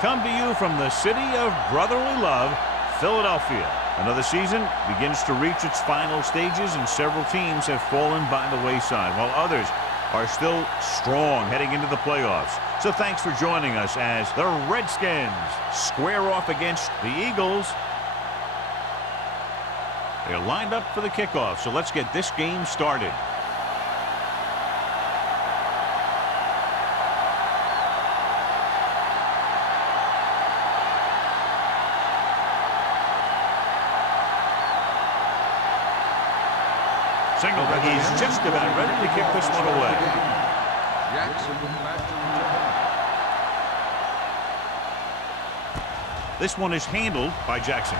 come to you from the city of brotherly love, Philadelphia. Another season begins to reach its final stages, and several teams have fallen by the wayside, while others are still strong heading into the playoffs. So thanks for joining us as the Redskins square off against the Eagles. They're lined up for the kickoff, so let's get this game started. Signal that he's just about ready to kick this one away. This one is handled by Jackson.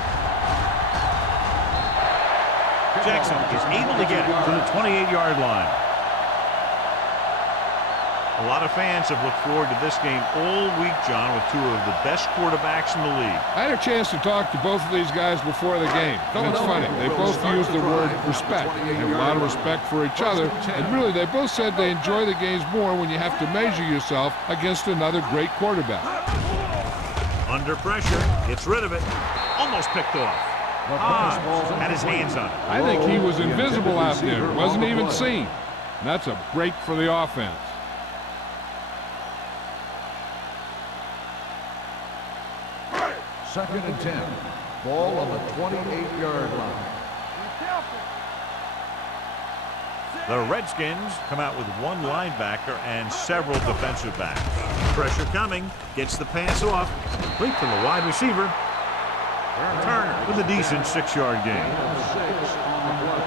Jackson is able to get it to the 28-yard line. A lot of fans have looked forward to this game all week, John, with two of the best quarterbacks in the league. I had a chance to talk to both of these guys before the game. And it's funny, they both used the word respect. They have a lot of respect for each other. And really, they both said they enjoy the games more when you have to measure yourself against another great quarterback. Under pressure, gets rid of it. Almost picked off. Had his hands on it. I think he was invisible out there. Wasn't even seen. And that's a break for the offense. Second and 10. Ball on the 28-yard line. The Redskins come out with one linebacker and several defensive backs. Pressure coming. Gets the pass off. Complete to the wide receiver. Turner with a decent 6-yard gain. 6 on the play.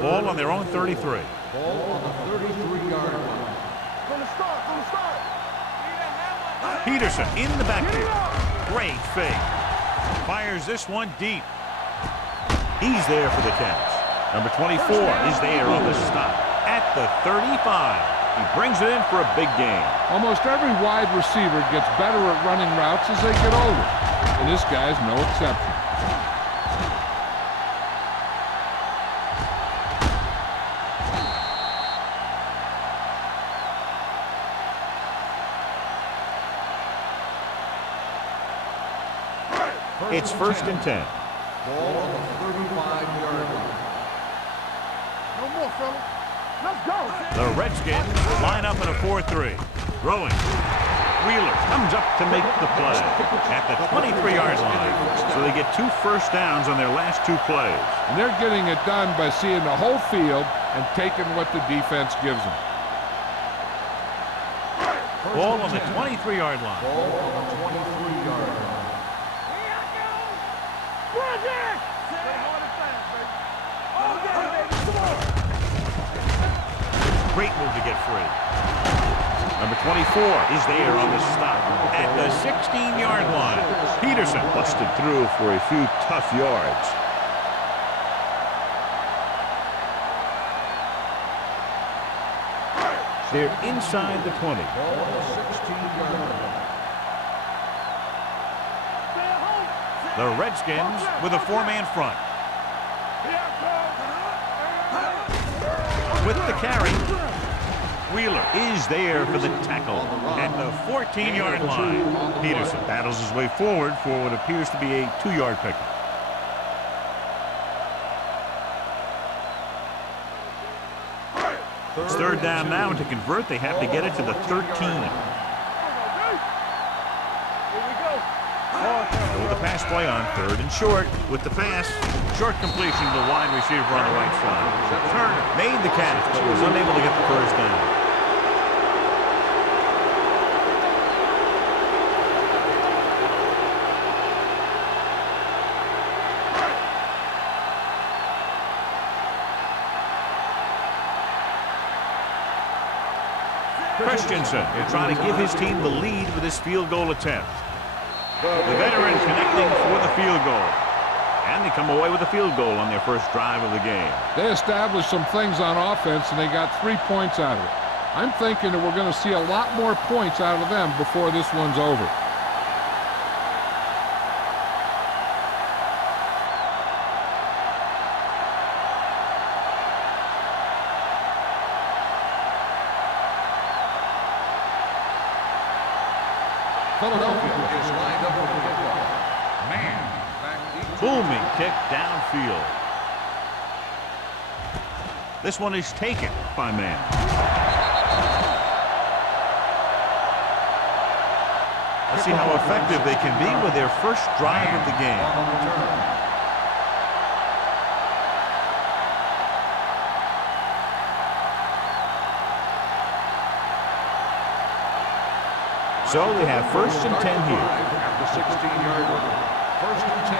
Ball on their own 33. Ball on the 33-yard line. Peterson in the backfield. Great fake. Fires this one deep. He's there for the catch. Number 24 is there on the stop at the 35. He brings it in for a big gain. Almost every wide receiver gets better at running routes as they get older. And this guy's no exception. It's first and 10. Ball on the 35-yard line. No more, fella. Let's go. The Redskins line up in a 4-3. Throwing. Wheeler comes up to make the play at the 23-yard line. So they get 2 first downs on their last 2 plays. And they're getting it done by seeing the whole field and taking what the defense gives them. Ball on the 23-yard line. Ball on the 23-yard line. Great move to get free. Number 24 is there on the stop at the 16-yard line. Peterson busted through for a few tough yards. They're inside the 20. Ball on the 16-yard line. The Redskins with a 4-man front. With the carry, Wheeler is there for the tackle at the 14-yard line. Peterson battles his way forward for what appears to be a 2-yard pickup. It's third down now, and to convert, they have to get it to the 13. With the pass play on 3rd and short. With the pass, short completion to the wide receiver on the right side. Turner made the catch, but was unable to get the first down. Christensen trying to give his team the lead with his field goal attempt. The veteran connecting for the field goal. And they come away with a field goal on their first drive of the game. They established some things on offense, and they got 3 points out of it. I'm thinking that we're going to see a lot more points out of them before this one's over. Philadelphia is lined up for the kickoff. Man, back deep. Booming kick downfield. This one is taken by Man. Let's see how effective they can be with their first drive of the game. On the return. So they have 1st and 10 here. At the 16-yard line. 1st and 10.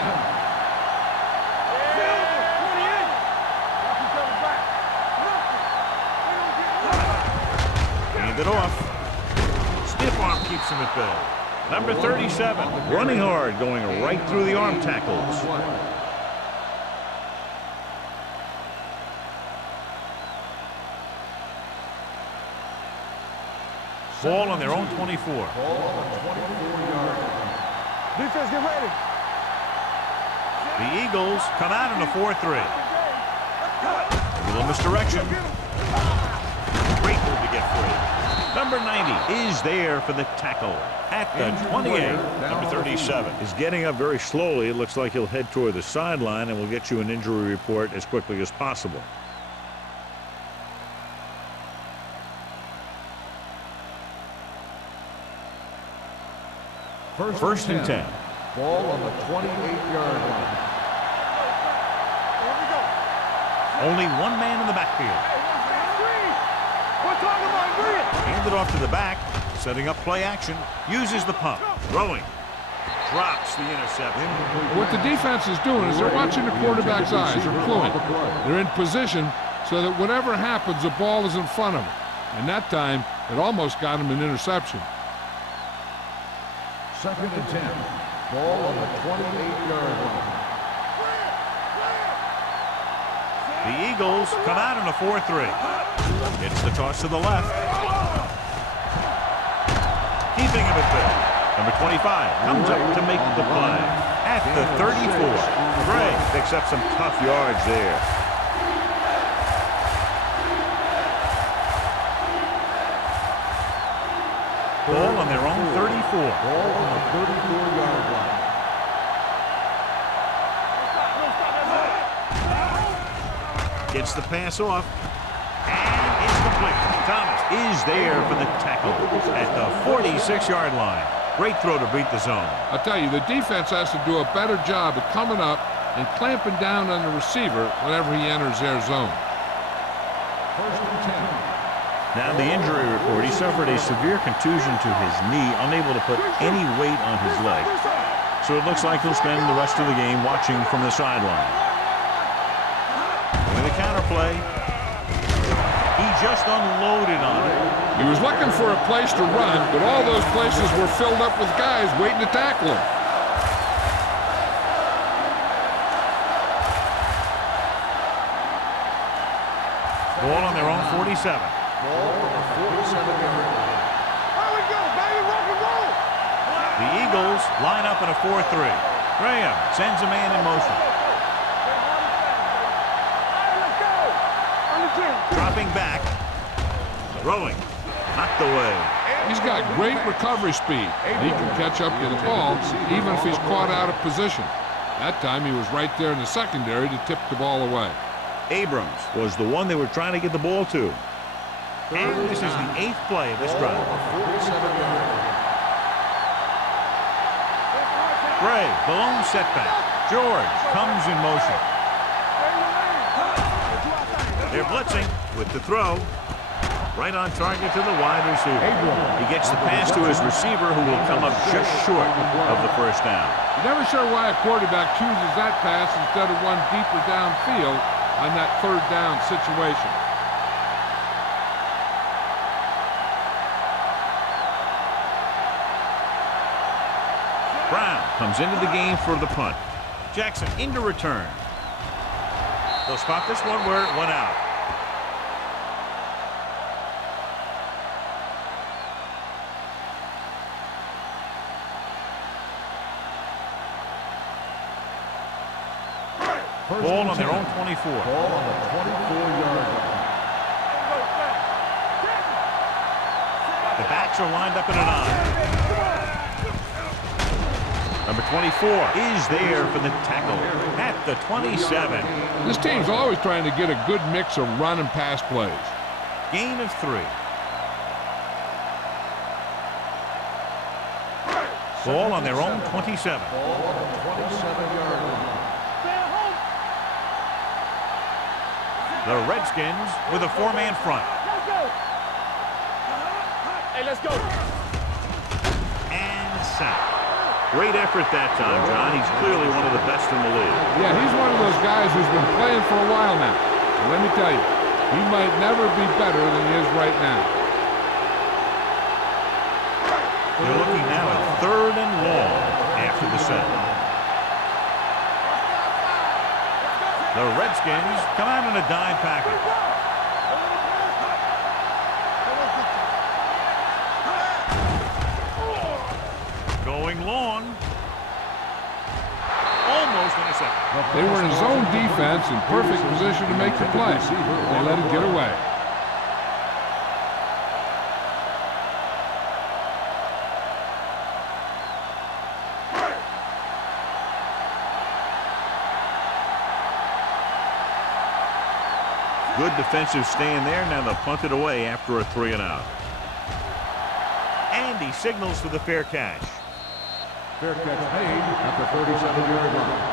Hand it off. Stiff arm keeps him at bay. Number 37, running hard, going right through the arm tackles. Ball on their own 24. Ball on the 24-yard line. Defense, get ready. The Eagles come out in a 4-3. A little misdirection. Great move to get free. Number 90 is there for the tackle at the 28. Number 37 is getting up very slowly. It looks like he'll head toward the sideline, and we'll get you an injury report as quickly as possible. First and 10. Ball on the 28-yard line. Only one man in the backfield. Hand it off to the back. Setting up play action. Uses the pump. Throwing. Drops the interception. What the defense is doing is they're watching the quarterback's eyes. They're cluing. They're in position so that whatever happens, the ball is in front of them. And that time, it almost got him an interception. 2nd and 10. Ball on the 28-yard line. The Eagles come out in a 4-3. It's the toss to the left. Keeping him at bay. Number 25 comes up to make the play at the 34. Gray picks up some tough yards there. Ball on their own 34. Ball on the 34-yard line. Gets the pass off. And it's complete. Thomas is there for the tackle at the 46-yard line. Great throw to beat the zone. I'll tell you, the defense has to do a better job of coming up and clamping down on the receiver whenever he enters their zone. 1st and 10. Now the injury report. He suffered a severe contusion to his knee, unable to put any weight on his leg. So it looks like he'll spend the rest of the game watching from the sideline. With a counterplay, he just unloaded on it. He was looking for a place to run, but all those places were filled up with guys waiting to tackle him. Ball on their own 47. Ball on the 47-yard line. There we go, baby, rock and roll. The Eagles line up in a 4-3. Graham sends a man in motion. Dropping back. Throwing. Knocked away. He's got great recovery speed. He can catch up to the ball even if he's caught out of position. That time he was right there in the secondary to tip the ball away. Abrams was the one they were trying to get the ball to. And this is the 8th play of this drive. Gray, the lone setback. George comes in motion. They're blitzing with the throw. Right on target to the wide receiver. He gets the pass to his receiver, who will come up just short of the first down. You're never sure why a quarterback chooses that pass instead of one deeper downfield on that 3rd down situation. Brown comes into the game for the punt. Jackson into return. They'll spot this one where it went out. Ball on their own 24. Ball on the 24-yard line. The backs are lined up in an eye. Number 24 is there for the tackle at the 27. This team's always trying to get a good mix of run and pass plays. Gain of 3. Ball on their own 27. Ball on the 27-yard line. The Redskins with a 4-man front. Hey, let's go. And sack. Great effort that time, John. He's clearly one of the best in the league. Yeah, he's one of those guys who's been playing for a while now. And let me tell you, he might never be better than he is right now. They're looking now at 3rd and long after the sack. The Redskins come out in a dime package. Going long. Almost intercepted. They were in zone defense in perfect position to make the play. They let it get away. Good defensive stand there. Now they'll punt it away after a 3-and-out. And he signals for the fair catch. Fair catch made at the 37-yard line.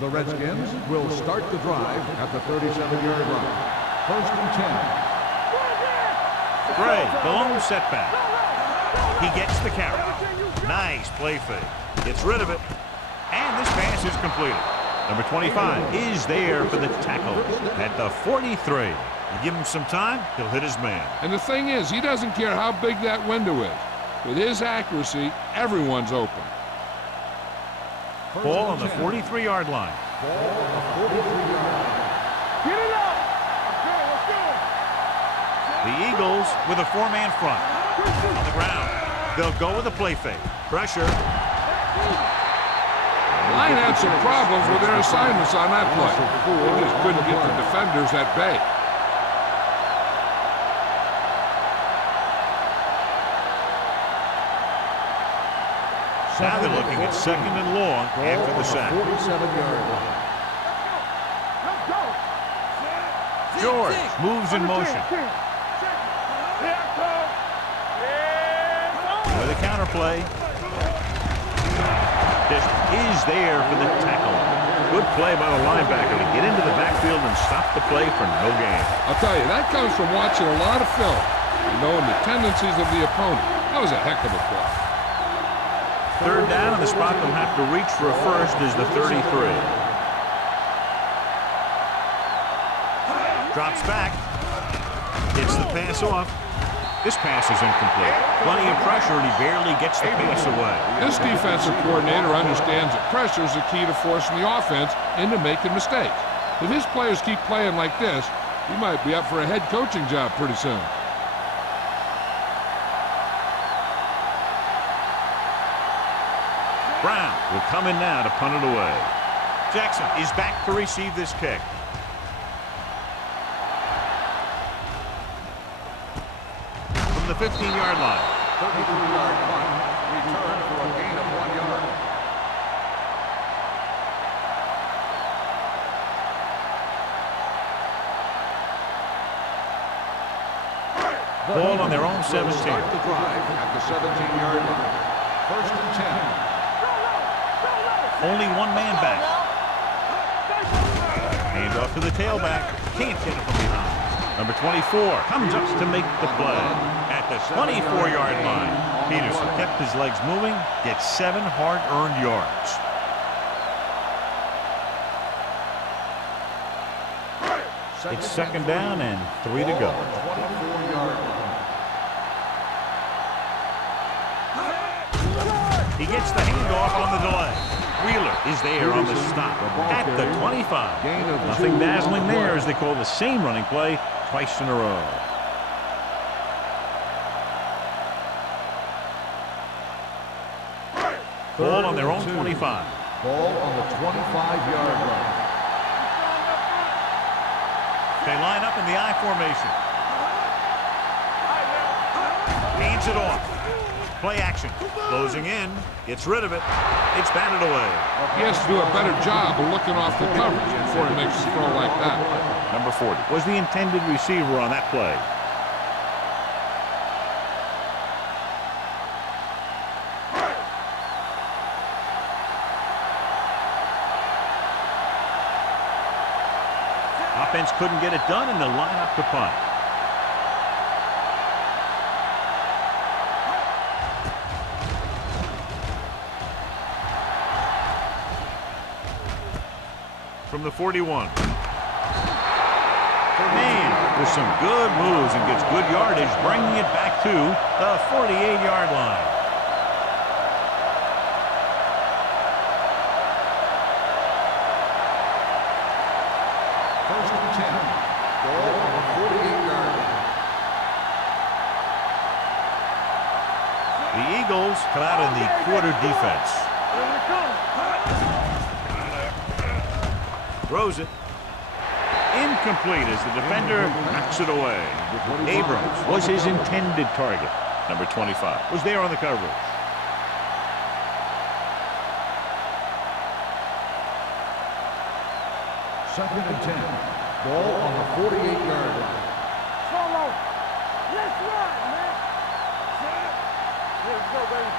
The Redskins will start the drive at the 37-yard line. 1st and 10. Gray, the lone setback. He gets the carry. Nice play fake. Gets rid of it. And this pass is completed. Number 25 is there for the tackle at the 43. You give him some time, he'll hit his man. And the thing is, he doesn't care how big that window is. With his accuracy, everyone's open. Ball on the 43-yard line. Ball on the 43-yard line. Get it up. Let's go. The Eagles with a 4-man front. On the ground. They'll go with a play fake. Pressure. Line had some problems with their assignments on that play. They just couldn't get the defenders at bay. Now they're looking at 2nd and long after the sack. 47-yard line. George moves in motion. With a counter play. This is there for the tackle. Good play by the linebacker to get into the backfield and stop the play for no gain. I'll tell you, that comes from watching a lot of film and knowing the tendencies of the opponent. That was a heck of a play. 3rd down, and the spot they'll have to reach for a first is the 33. Drops back. Gets the pass off. This pass is incomplete. Plenty of pressure, and he barely gets the pass away. This defensive coordinator understands that pressure is the key to forcing the offense into making mistakes. If his players keep playing like this, he might be up for a head coaching job pretty soon. Brown will come in now to punt it away. Jackson is back to receive this kick. From the 15-yard line. 33-yard punt. Return for a gain of 1 yard. Ball on their own 17. Start the drive at the 17-yard line. 1st and 10. Only 1 man back. Hand off to the tailback. Can't get it from behind. Number 24 comes up to make the play at the 24-yard line. Peterson kept his legs moving, gets 7 hard-earned yards. It's 2nd down and 3 to go. 24-yard line. He gets the handoff on the delay. Wheeler is there on the stop at the 25. Nothing dazzling there as they call the same running play twice in a row. Ball on their own 25. Ball on the 25-yard line. They line up in the I formation. Hands it off. Play action. Closing in. Gets rid of it. It's batted away. He has to do a better job of looking off the coverage before he makes a throw like that. Number 40 was the intended receiver on that play. Offense couldn't get it done, and they'll line up to punt. From the 41. Man, with some good moves and gets good yardage, bringing it back to the 48-yard line. First and 10. Ball on the 48-yard line. The Eagles come out in the quarter defense. Throws it. Incomplete as the defender knocks it away. Abrams was his intended target. Number 25 was there on the coverage. Second and 10. Ball on the 48-yard line. Solo. Let's run, man. Let's go, baby.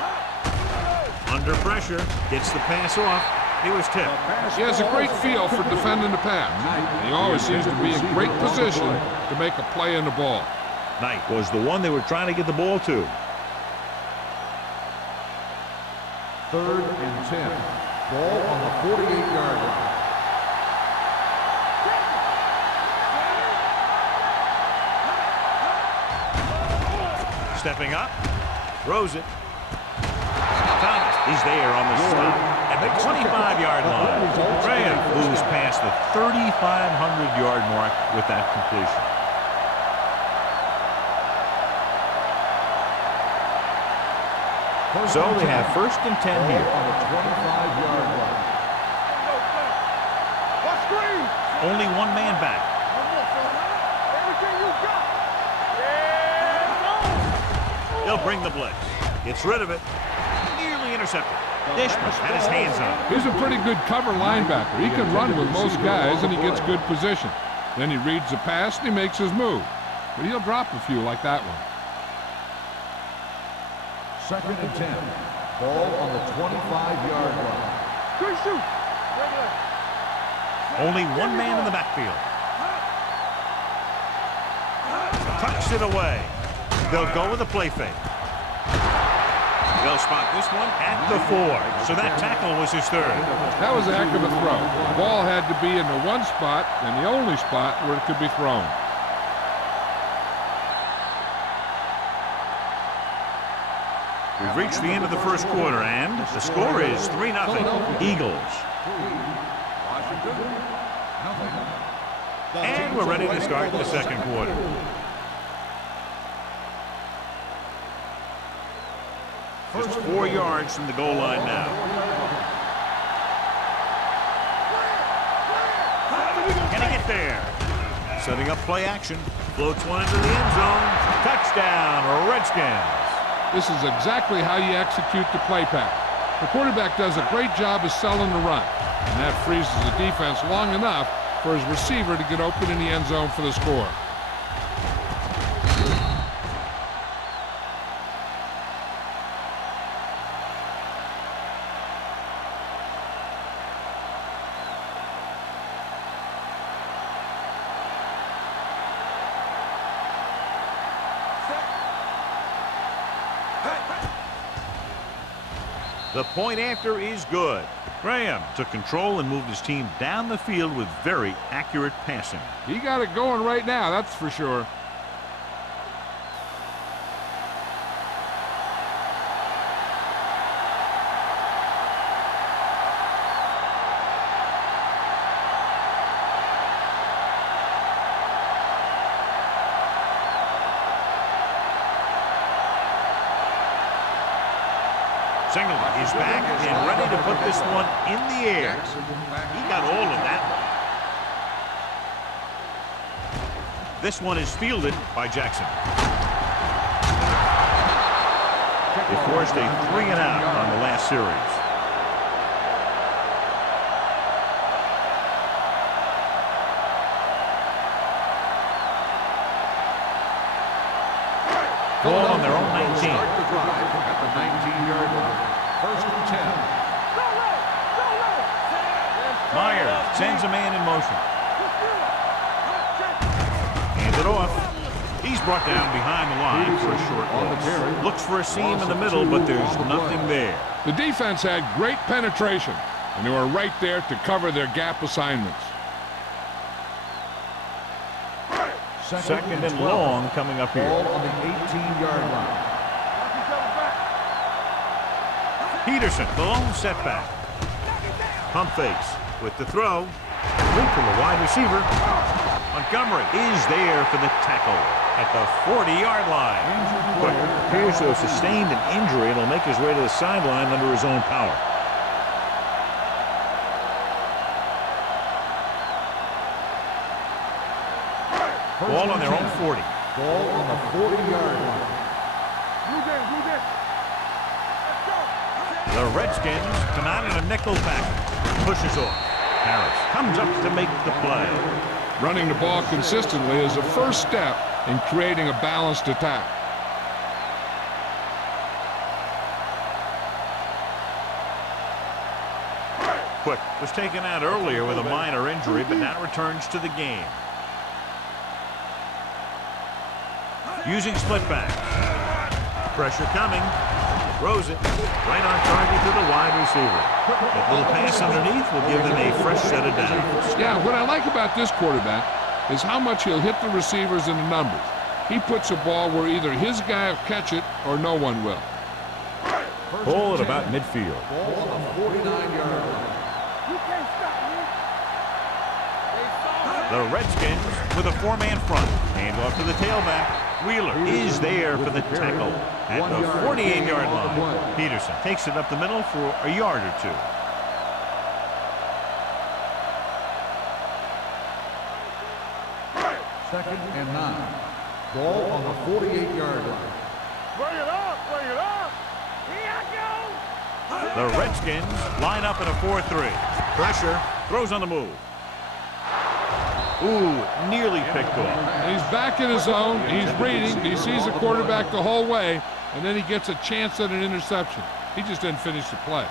Under pressure, gets the pass off. He was tipped. He has a great feel for defending the pass. He always seems to be in great position to make a play in the ball. Knight was the one they were trying to get the ball to. Third and 10. Ball on the 48-yard line. Stepping up, throws it. Thomas, he's there on the stop at the 25-yard line. Graham moves past the 3,500-yard mark with that completion. So they have first and 10 here. On the 25-yard line. Only one man back. Everything you got. They'll bring the blitz. Gets rid of it. Nearly intercepted. Dishman had his hands on it. He's a pretty good cover linebacker. He can run with most guys, and he gets good position. Then he reads the pass, and he makes his move. But he'll drop a few like that one. Second and 10. Ball on the 25-yard line. Good shoot. Only one man in the backfield. Tucks it away. They'll go with a play fake. They'll spot this one at the 4. So that tackle was his third. That was a heck of a throw. The ball had to be in the one spot and the only spot where it could be thrown. We've reached the end of the first quarter, and the score is 3-0 Eagles. And we're ready to start the second quarter. Just 4 yards from the goal line now. Can he get there? Setting up play action. Floats one into the end zone. Touchdown, Redskins. This is exactly how you execute the play pass. The quarterback does a great job of selling the run, and that freezes the defense long enough for his receiver to get open in the end zone for the score. The point after is good. Graham took control and moved his team down the field with very accurate passing. He got it going right now, that's for sure. Singleton is back and ready to put this one in the air. He got all of that This one is fielded by Jackson. They forced a 3-and-out on the last series. Ball on their own 19. Start the drive at the 19-yard line. First and 10. Myers sends a man in motion. Hands it off. He's brought down behind the line for a short loss. Looks for a seam in the middle, but there's nothing there. The defense had great penetration, and they were right there to cover their gap assignments. Second and long coming up here. Ball on the 18-yard line. Peterson, the lone setback. Pump fakes with the throw. Leap from the wide receiver. Montgomery is there for the tackle at the 40-yard line. But appears to have sustained an injury and will make his way to the sideline under his own power. Ball on their own 40. Ball on the 40-yard line. The Redskins come out in a nickel pack. Pushes off. Harris comes up to make the play. Running the ball consistently is the first step in creating a balanced attack. Quick was taken out earlier with a minor injury, but now returns to the game. Using split back. Pressure coming. Throws it right on target to the wide receiver. That little pass underneath will give them a fresh set of downs. Yeah, what I like about this quarterback is how much he'll hit the receivers in the numbers. He puts a ball where either his guy will catch it or no one will. Ball at about midfield. Ball on the 49-yard line. The Redskins with a four-man front. Hand off to the tailback. Wheeler is there for the tackle at the 48-yard line. Peterson takes it up the middle for a yard or two. Second and 9. Ball on the 48-yard line. Bring it up, bring it up. Here I go. The Redskins line up in a 4-3. Pressure, throws on the move. Ooh, nearly picked off. He's back in his zone. He's reading. He sees the quarterback the whole way, and then he gets a chance at an interception. He just didn't finish the play.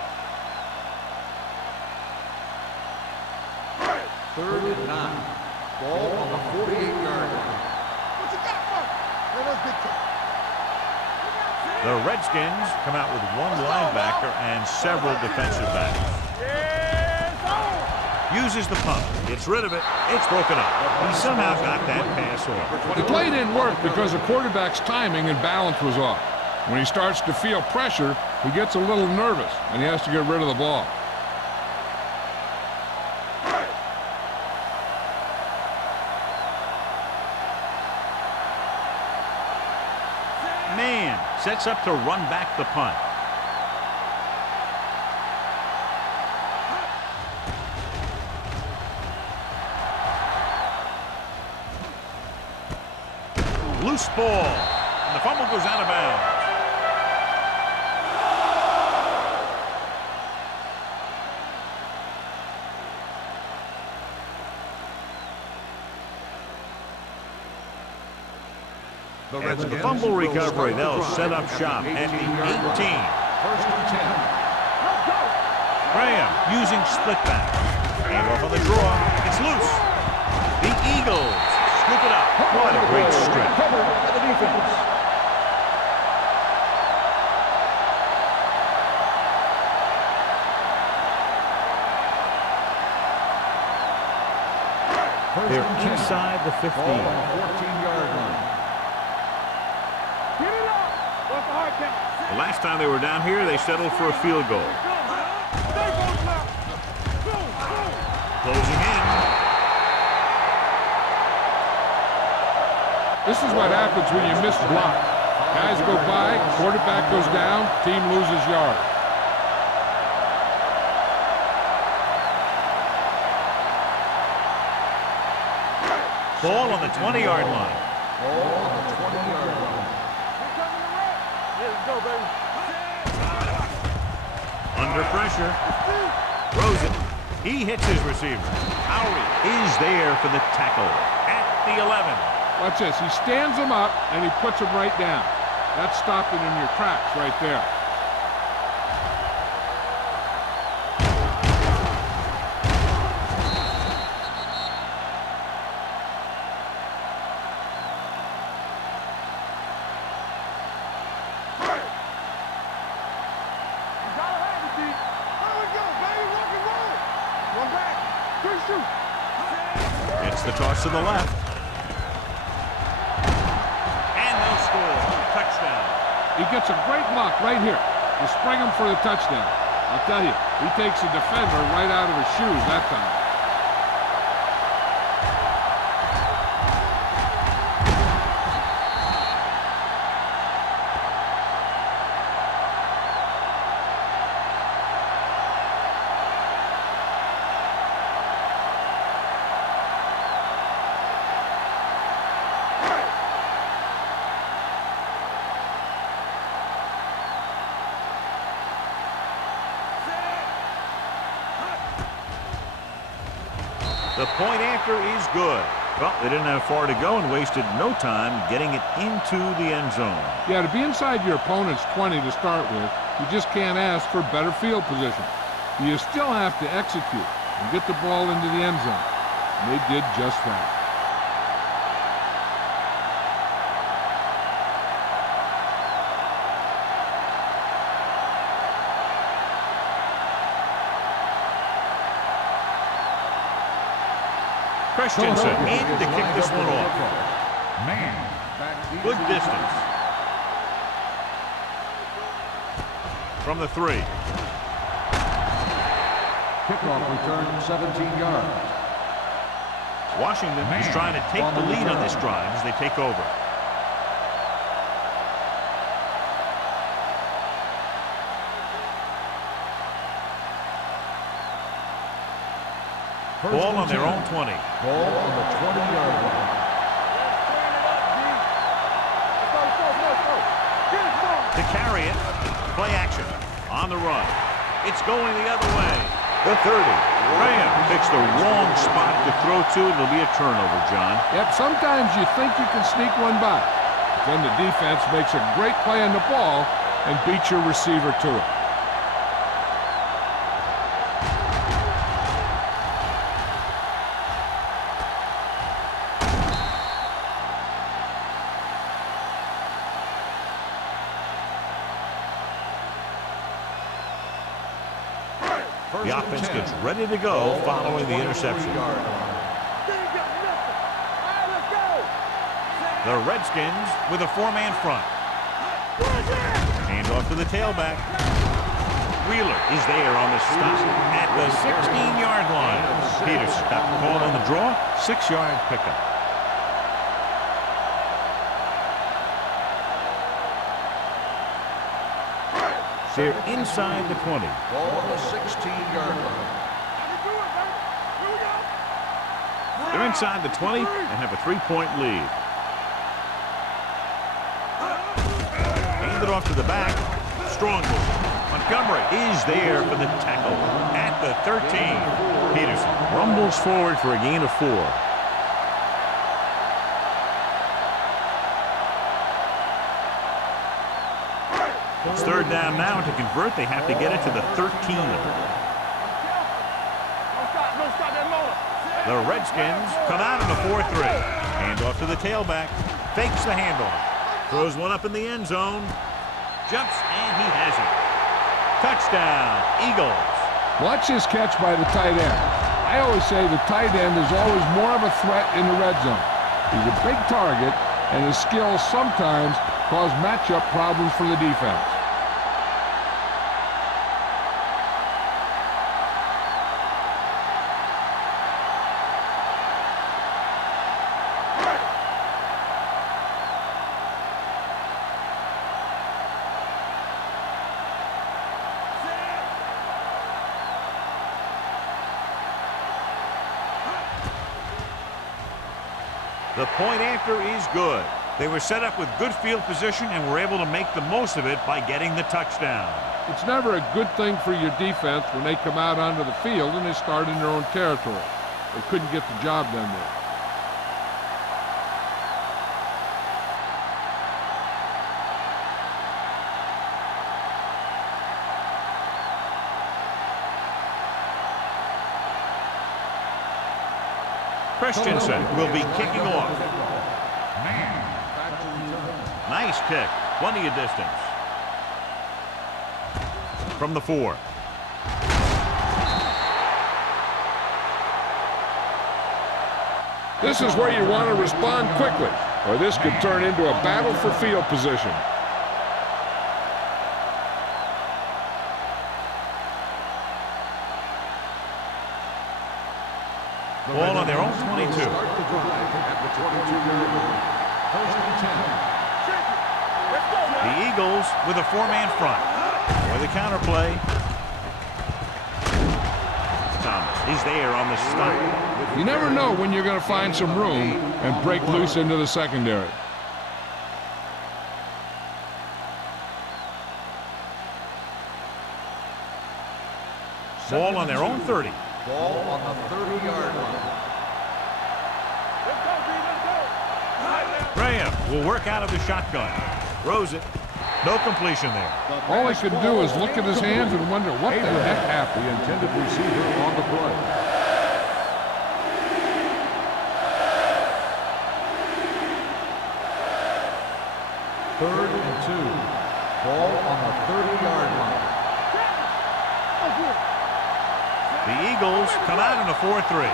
Third and 9. Ball on the 48-yard line. What you got, bro? Hey, let's get to The Redskins come out with one linebacker and several defensive backs. Uses the pump. Gets rid of it. It's broken up. He somehow got that pass off. The play didn't work because the quarterback's timing and balance was off. When he starts to feel pressure, he gets a little nervous, and he has to get rid of the ball. Man sets up to run back the punt. Loose ball, and the fumble goes out of bounds. After the fumble recovery, they'll set up shop at the 18. First and 10. Graham using split back. Hand off on the draw. It's loose. The Eagles scoop it up. What a great stretch. Covered by the defense. They're inside the 15. Ball on the 14-yard line. Get it up. What's the hard count? The last time they were down here, they settled for a field goal. Stay both left. Go, go. Closing in. This is what happens when you miss block. Guys go by, quarterback goes down, team loses yards. Ball on the 20-yard line. Ball on the 20-yard line. Let's go, baby. Under pressure. Throws it. He hits his receiver. Howery is there for the tackle at the 11. Watch this. He stands him up, and he puts him right down. That's stopping in your tracks right there. It's the toss to the left. And they'll score. Touchdown. He gets a great look right here to spring him for the touchdown. I'll tell you, he takes the defender right out of his shoes that time. The point after is good. Well, they didn't have far to go and wasted no time getting it into the end zone. Yeah, to be inside your opponent's 20 to start with, you just can't ask for better field position. You still have to execute and get the ball into the end zone. And they did just that. Christensen in to kick this one off. Man. Good distance. From the 3. Kickoff return 17 yards. Washington is trying to take the lead on this drive as they take over. Ball on their own 20. Ball on the 20-yard line. To carry it, play action on the run. It's going the other way. The 30. Graham picks the wrong spot to throw to. It'll be a turnover, John. Yep, sometimes you think you can sneak one by. But then the defense makes a great play on the ball and beats your receiver to it. The offense gets ready to go following the interception. The Redskins with a 4-man front. Hand off to the tailback. Wheeler is there on the stop at the 16-yard line. Peterson got the call on the draw. 6-yard pickup. They're inside the 20. Ball on the 16-yard line. They're inside the 20 and have a 3-point lead. Hand it off to the back. Strong move. Montgomery is there for the tackle at the 13. Peterson rumbles forward for a gain of 4. It's third down now. To convert, they have to get it to the 13. The Redskins come out in a 4-3. Hand off to the tailback. Fakes the handoff. Throws one up in the end zone. Jumps, and he has it. Touchdown, Eagles. Watch this catch by the tight end. I always say the tight end is always more of a threat in the red zone. He's a big target, and his skills sometimes cause matchup problems for the defense. The point after is good. They were set up with good field position and were able to make the most of it by getting the touchdown. It's never a good thing for your defense when they come out onto the field and they start in their own territory. They couldn't get the job done there. Christensen will be kicking off. Nice kick. Plenty of distance. From the 4. This is where you want to respond quickly, or this could turn into a battle for field position. Ball on their own 22. Start the drive at the 22-yard line. First and 10. The Eagles with a 4-man front. With a counter play. Thomas is there on the stop. You never know when you're going to find some room and break loose into the secondary. Ball on their own 30. Ball on the 30-yard line. Graham will work out of the shotgun. Throws it. No completion there. All he could do is look at his hands and wonder what the heck happened. The intended receiver on the play. Third and 2. Ball on the 30-yard line. The Eagles come out in a 4-3.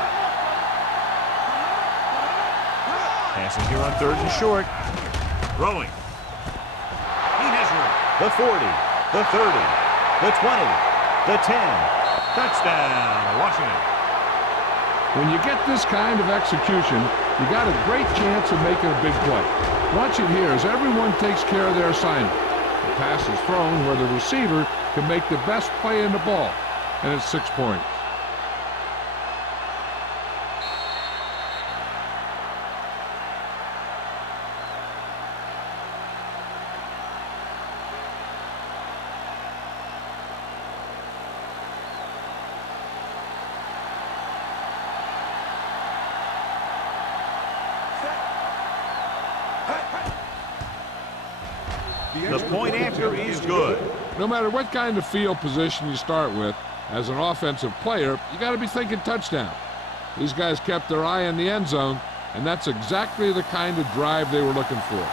Passing here on 3rd and short. Throwing. He has room. The 40, the 30, the 20, the 10. Touchdown, Washington. When you get this kind of execution, you got a great chance of making a big play. Watch it here as everyone takes care of their assignment. The pass is thrown where the receiver can make the best play in the ball, and it's 6 points. The point after is good. No matter what kind of field position you start with, as an offensive player, you got to be thinking touchdown. These guys kept their eye on the end zone, and that's exactly the kind of drive they were looking for.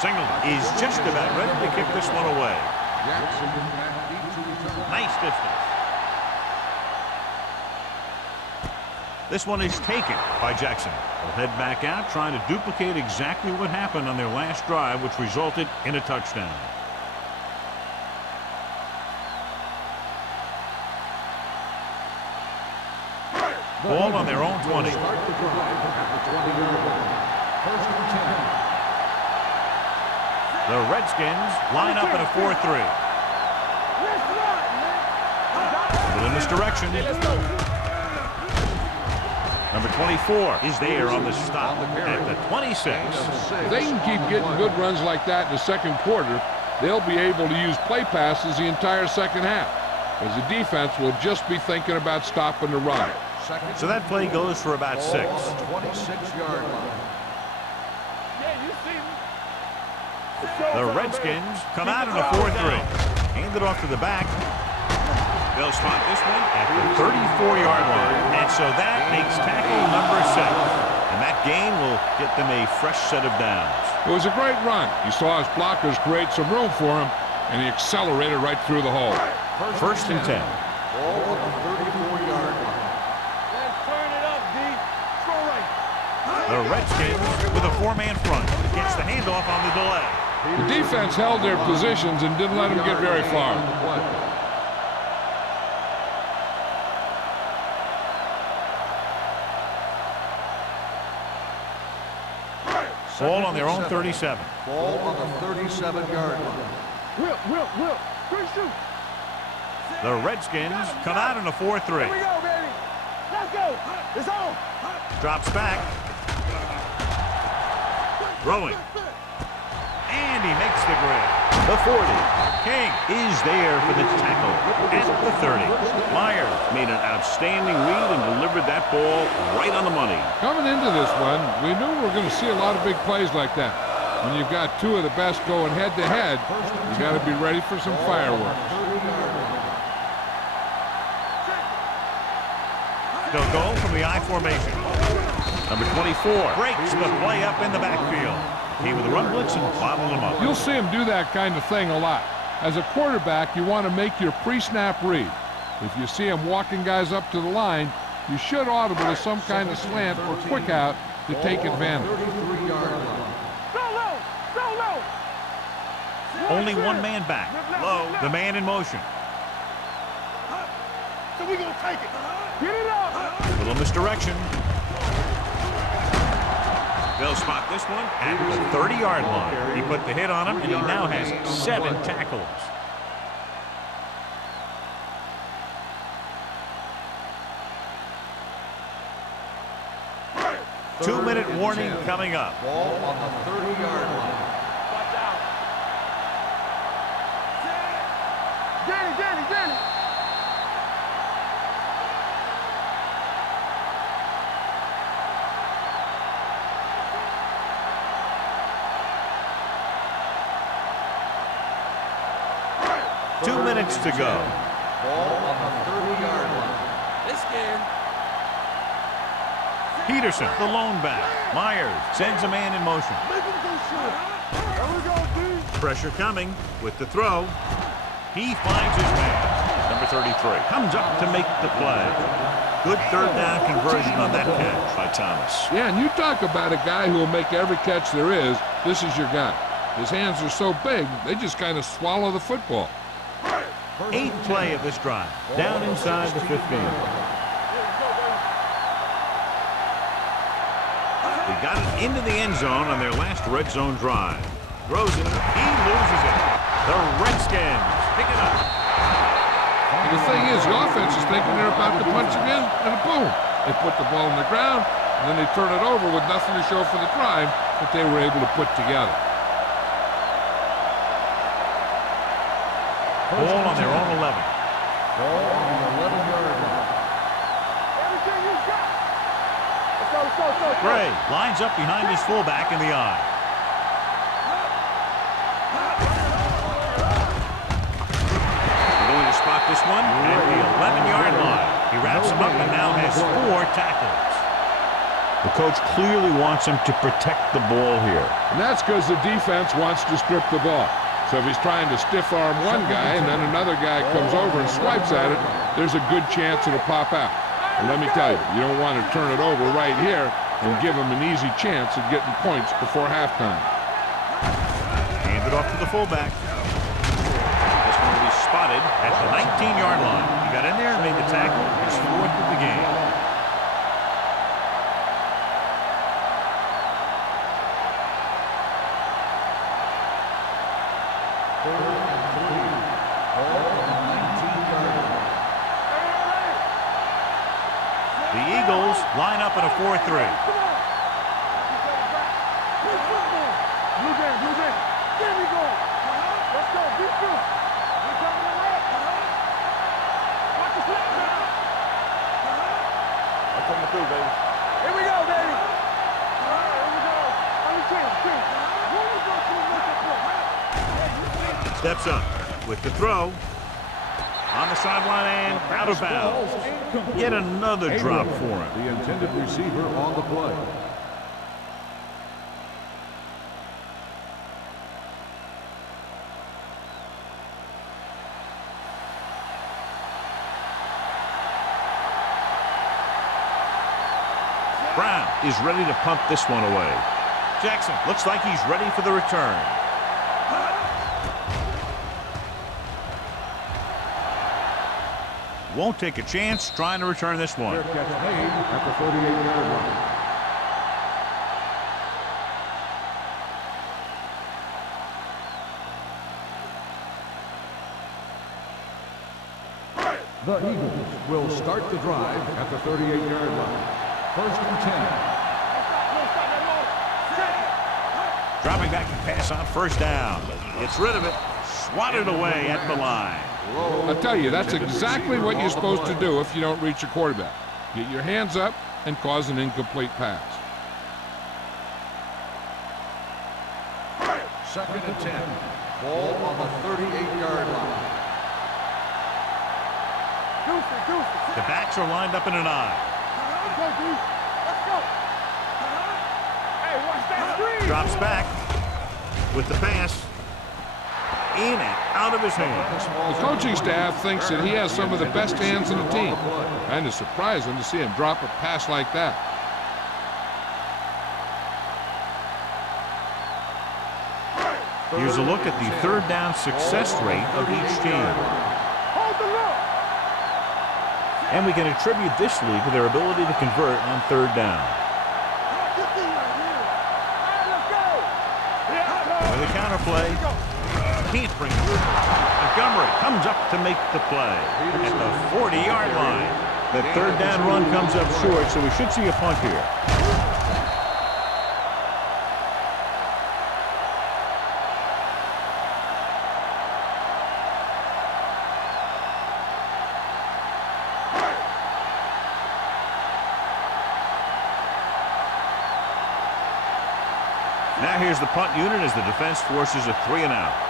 Singleton is just about ready to kick this one away. Nice distance. This one is taken by Jackson. They'll head back out trying to duplicate exactly what happened on their last drive, which resulted in a touchdown. Ball on their own 20. Start the drive at the 20-yard line. First and 10. The Redskins line up in a 4-3. In this direction. Number 24 is there on the stop at the 26. If they can keep getting good runs like that in the second quarter, they'll be able to use play passes the entire second half, as the defense will just be thinking about stopping the run. So that play goes for about 6. Ball on the 26-yard line. The Redskins come out in a 4-3. Hand it off to the back. They'll spot this one at the 34-yard line. And so that makes tackle number 7. And that gain will get them a fresh set of downs. It was a great run. He saw his blockers create some room for him, and he accelerated right through the hole. First and 10. Ball on the 34-yard line. Let's turn it up, D. Go right. The Redskins with a 4-man front. Gets the handoff on the delay. The defense held their positions and didn't let them get very far. Ball on their own 37. Ball on the 37-yard line. Will. Good shoot. The Redskins come out in a 4-3. Here we go, baby. Let's go. It's on. Drops back. Throwing. And he makes the grab. The 40. King is there for the tackle at the 30. Myers made an outstanding read and delivered that ball right on the money. Coming into this one, we knew we were going to see a lot of big plays like that. When you've got two of the best going head-to-head, you got to be ready for some fireworks. They'll go from the I formation. Number 24 breaks the play up in the backfield. Came with a run blitz and bottled him up. You'll see him do that kind of thing a lot. As a quarterback, you want to make your pre-snap read. If you see him walking guys up to the line, you should audible to some kind of slant or quick out to take advantage. Go low. Only one man back. Low, the man in motion. So we gonna take it. Get it up. Little misdirection. They'll spot this one at the 30-yard line. He put the hit on him, and he now has 7 tackles. Two-minute warning coming up. Ball on the 30-yard line. Watch out. Danny. 2 minutes to go. Ball on the 30-yard line. They scared. Peterson, the lone back. Myers sends a man in motion. Make him go short. There we go, dude. Pressure coming with the throw. He finds his man. Number 33 comes up to make the play. Good third down conversion on that catch by Thomas. Yeah, and you talk about a guy who will make every catch there is. This is your guy. His hands are so big, they just kind of swallow the football. 8th play of this drive. Down inside the 15. They got it into the end zone on their last red zone drive. Throws it. He loses it. The Redskins pick it up. And the thing is, the offense is thinking they're about to punch again, and boom, they put the ball on the ground, and then they turn it over with nothing to show for the drive that they were able to put together. Ball on their own 11. Ball on the 11-yard line. Everything you got. Let's go. Gray lines up behind his fullback in the eye. They're going to spot this one at the 11-yard line. He wraps him up and now has 4 tackles. The coach clearly wants him to protect the ball here. And that's because the defense wants to strip the ball. So if he's trying to stiff arm one guy and then another guy comes over and swipes at it, there's a good chance it'll pop out. And let me tell you, you don't want to turn it over right here and give him an easy chance of getting points before halftime. Hand it off to the fullback. This one will be spotted at the 19-yard line. He got in there and made the tackle. His 4th of the game. The Eagles line up in a 4-3. Blue game. There we go. Let's go. Be true. We coming to left. Watch the slap now. I'm coming through, baby. Here we go, baby. Here we go. Only 10. Who you going to make the play? Steps up with the throw. On the sideline and out of bounds. Yet another drop for him. The intended receiver on the play. Brown is ready to punt this one away. Jackson looks like he's ready for the return. Won't take a chance trying to return this one. Fair catch made at the 38-yard line. The Eagles will start the drive at the 38-yard line. First and 10. Dropping back to pass on first down. Gets rid of it. Swatted away at the line. I tell you, that's exactly what you're supposed to do if you don't reach a quarterback. Get your hands up and cause an incomplete pass. Second and 10. Ball on the 38-yard line. The backs are lined up in an eye. Drops back with the pass. In and out of his hands. The coaching staff thinks that he has some of the best hands in the team. Kind of surprising to see him drop a pass like that. Here's a look at the third down success rate of each team. And we can attribute this lead to their ability to convert on third down. With a counter play, can't bring it. Montgomery comes up to make the play at the 40-yard line. The third down run comes up short, so we should see a punt here. Now here's the punt unit as the defense forces a 3-and-out.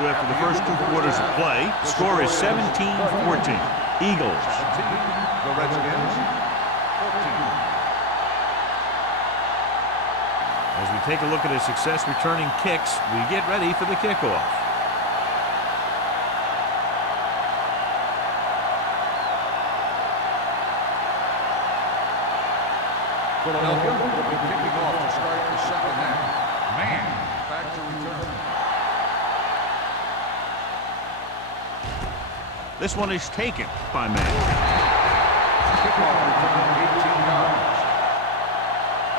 So after the first 2 quarters of play, the score is 17-14. Eagles. The Redskins, 14. As we take a look at his success returning kicks, we get ready for the kickoff. Philadelphia will be kicking off to start the second half. Man, back to return. This one is taken by Mann. Kickoff return 18 yards.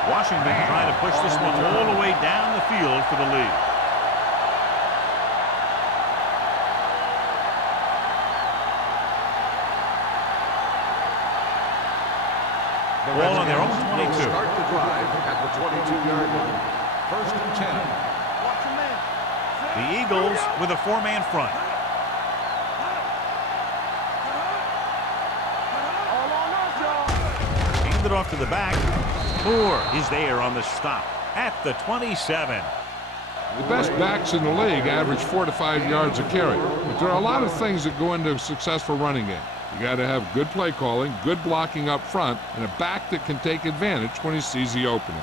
Washington trying to push this one all the way down the field for the lead. Ball on their own 22. Start the drive at the 22-yard line. First and 10. The Eagles with a 4-man front. Handed off to the back. Moore is there on the stop at the 27. The best backs in the league average 4 to 5 yards a carry. But there are a lot of things that go into a successful running game. You got to have good play calling, good blocking up front, and a back that can take advantage when he sees the opening.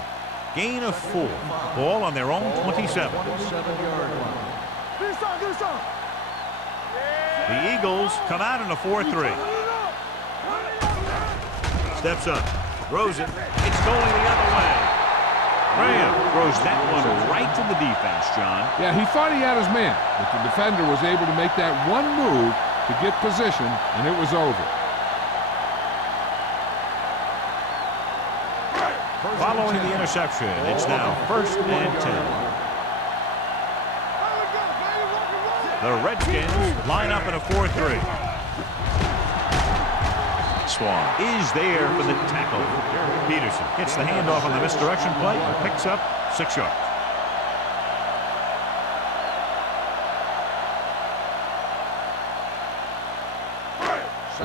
Gain of 4. Ball on their own 27. 27-yard line. The Eagles come out in a 4-3. Steps up. Throws it. It's going the other way. Graham throws that one right to the defense, John. Yeah, he thought he had his man, but the defender was able to make that one move to get position, and it was over. Following the interception, it's now first and 10. The Redskins line up in a 4-3. Swan is there for the tackle. Peterson gets the handoff on the misdirection play and picks up 6 yards.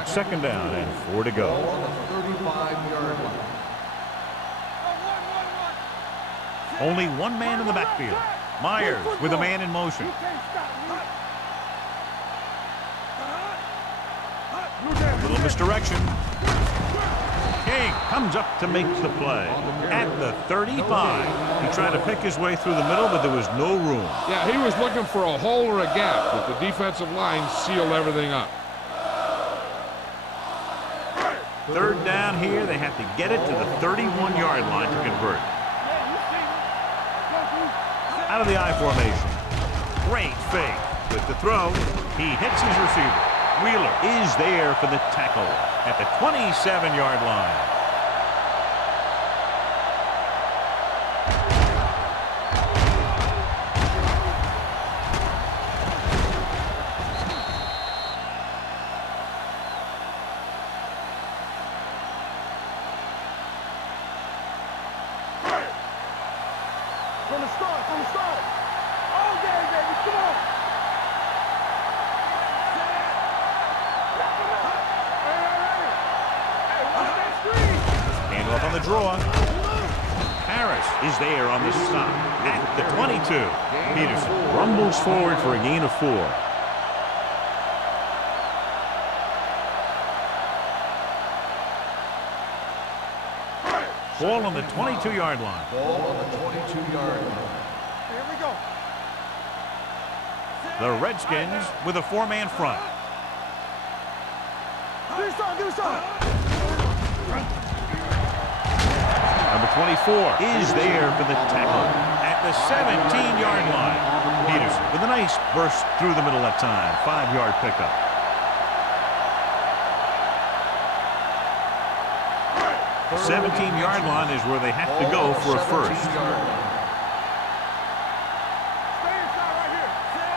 Second down and 4 to go. On the 35-yard line. Only one man in the backfield. Myers with a man in motion. Little misdirection. King comes up to make the play at the 35. He tried to pick his way through the middle, but there was no room. Yeah, he was looking for a hole or a gap, but the defensive line sealed everything up. Third down here. They have to get it to the 31-yard line to convert. Out of the I formation. Great fake. With the throw, he hits his receiver. Wheeler is there for the tackle at the 27-yard line. draw. Harris is there on the stop at the 22. Peterson rumbles forward for a gain of 4. Ball on the 22-yard line. Ball on the 22-yard line. Here we go. The Redskins with a 4-man front. Do something. Number 24 is there for the tackle at the 17-yard line. Peterson with a nice burst through the middle that time. 5-yard pickup. The 17-yard line is where they have to go for a first.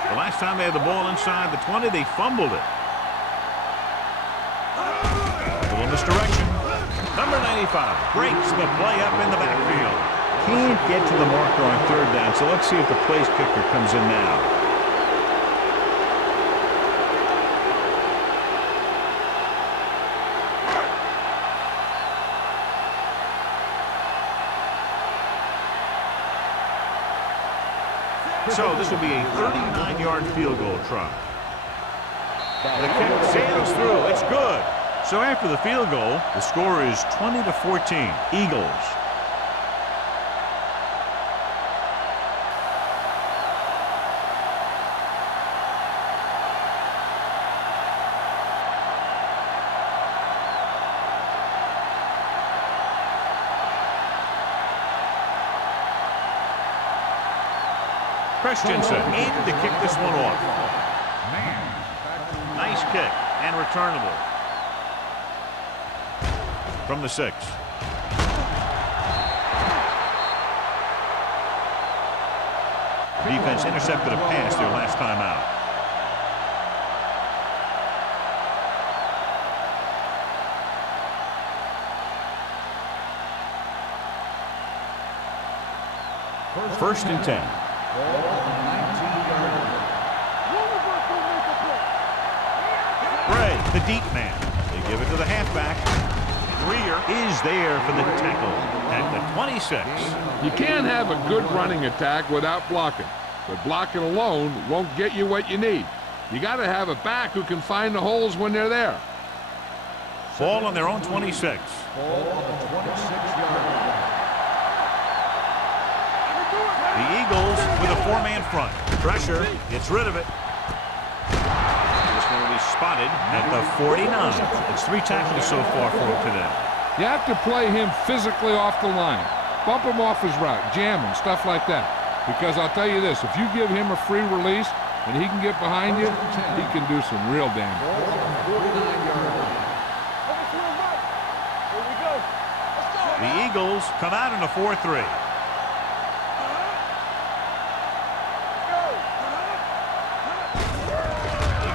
The last time they had the ball inside the 20, they fumbled it. A little misdirection. Number 95 breaks the play up in the backfield. Can't get to the marker on 3rd down, so let's see if the place kicker comes in now. So this will be a 39-yard field goal try. The kick sails through. It's good. So after the field goal, the score is 20-14. Eagles. Christensen in to kick this one off. Nice kick and returnable. From the 6. Defense intercepted a pass their last time out. First and 10. Bray, the deep man. They give it to the halfback. Greer is there for the tackle at the 26. You can't have a good running attack without blocking, but blocking alone won't get you what you need. You got to have a back who can find the holes when they're there. Ball on their own 26. Ball on the 26-yard line. The Eagles with a 4-man front. Pressure, gets rid of it. This one will be spotted at the 49. It's 3 tackles so far for him today. You have to play him physically off the line. Bump him off his route, jam him, stuff like that. Because I'll tell you this, if you give him a free release and he can get behind you, he can do some real damage. Ball on the 49-yard line. Here we go. Let's go. The Eagles come out in a 4-3.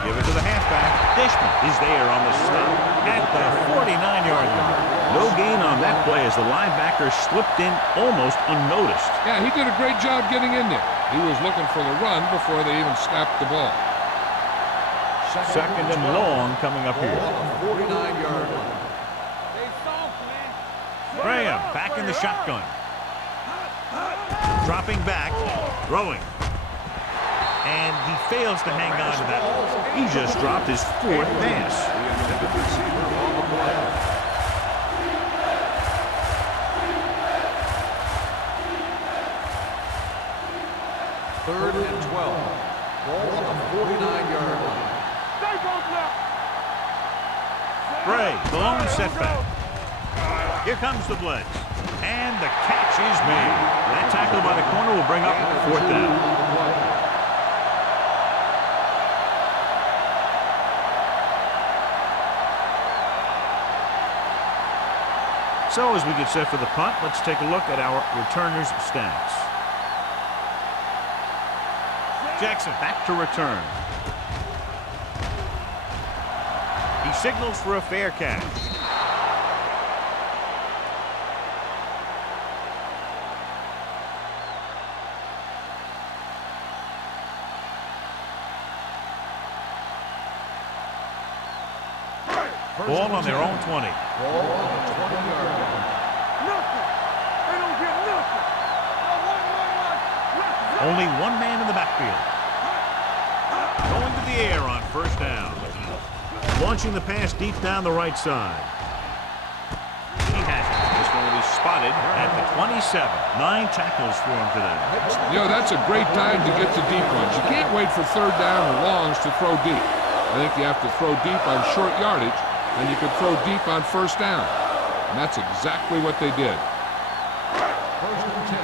Give it to the halfback. Dishman is there on the stop at the 49-yard line. No gain on that play as the linebacker slipped in almost unnoticed. Yeah, he did a great job getting in there. He was looking for the run before they even snapped the ball. Second and long coming up here. Ball on the 49-yard line. Graham back in the shotgun. Dropping back, throwing. And he fails to hang on to that. He just dropped his 4th pass. The intended receiver on the play. Third and 12. Ball on the 49-yard line. Stay both left. Bray, the lone setback. Here comes the blitz. And the catch is made. That tackle by the corner will bring up 4th down. So as we get set for the punt, let's take a look at our returners' stats. Jackson back to return. He signals for a fair catch. First Ball and on their 10. own 20. Ball on the 20-yard line. Only one man in the backfield. Going to the air on first down. Launching the pass deep down the right side. He has it. This one will be spotted at the 27. 9 tackles for him today. You know, that's a great time to get to deep ones. You can't wait for third down or longs to throw deep. I think you have to throw deep on short yardage, and you can throw deep on first down. And that's exactly what they did. First and 10.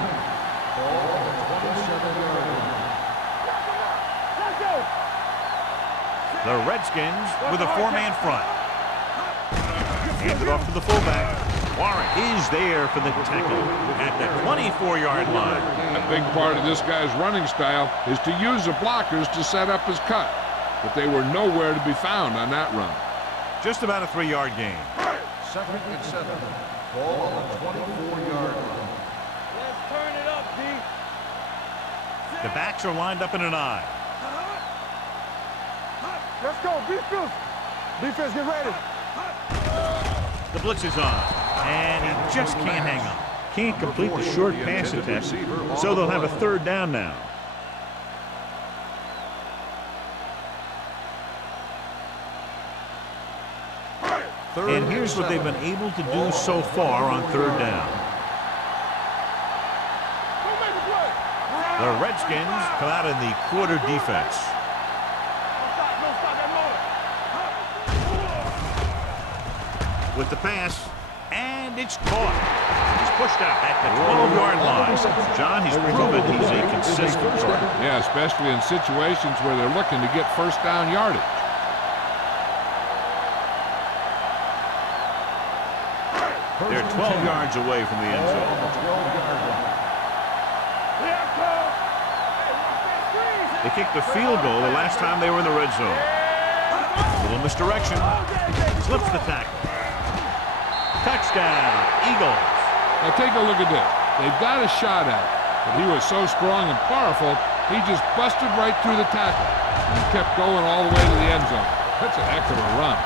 Ball on the 27-yard line. The Redskins with a 4-man front. Hands it off to the fullback. Warren is there for the tackle at the 24-yard line. A big part of this guy's running style is to use the blockers to set up his cut. But they were nowhere to be found on that run. Just about a 3-yard gain. Second and 7. Ball on the 24-yard line. Let's turn it up, D. The backs are lined up in an I. Let's go, defense. Defense, get ready. The blitz is on, and he just can't hang on. Can't complete the short pass attempt, so they'll have a third down now. And here's what they've been able to do so far on third down. The Redskins come out in the quarter defense. With the pass, and it's caught. He's pushed out at the 12-yard line. John, he's proven he's a consistent player. Yeah, especially in situations where they're looking to get first down yardage. They're 12 yards away from the end zone. They kicked the field goal the last time they were in the red zone. A little misdirection. Slips the tackle. Touchdown, Eagles. Now take a look at this. They've got a shot at it, but he was so strong and powerful, he just busted right through the tackle and kept going all the way to the end zone. That's a heck of a run.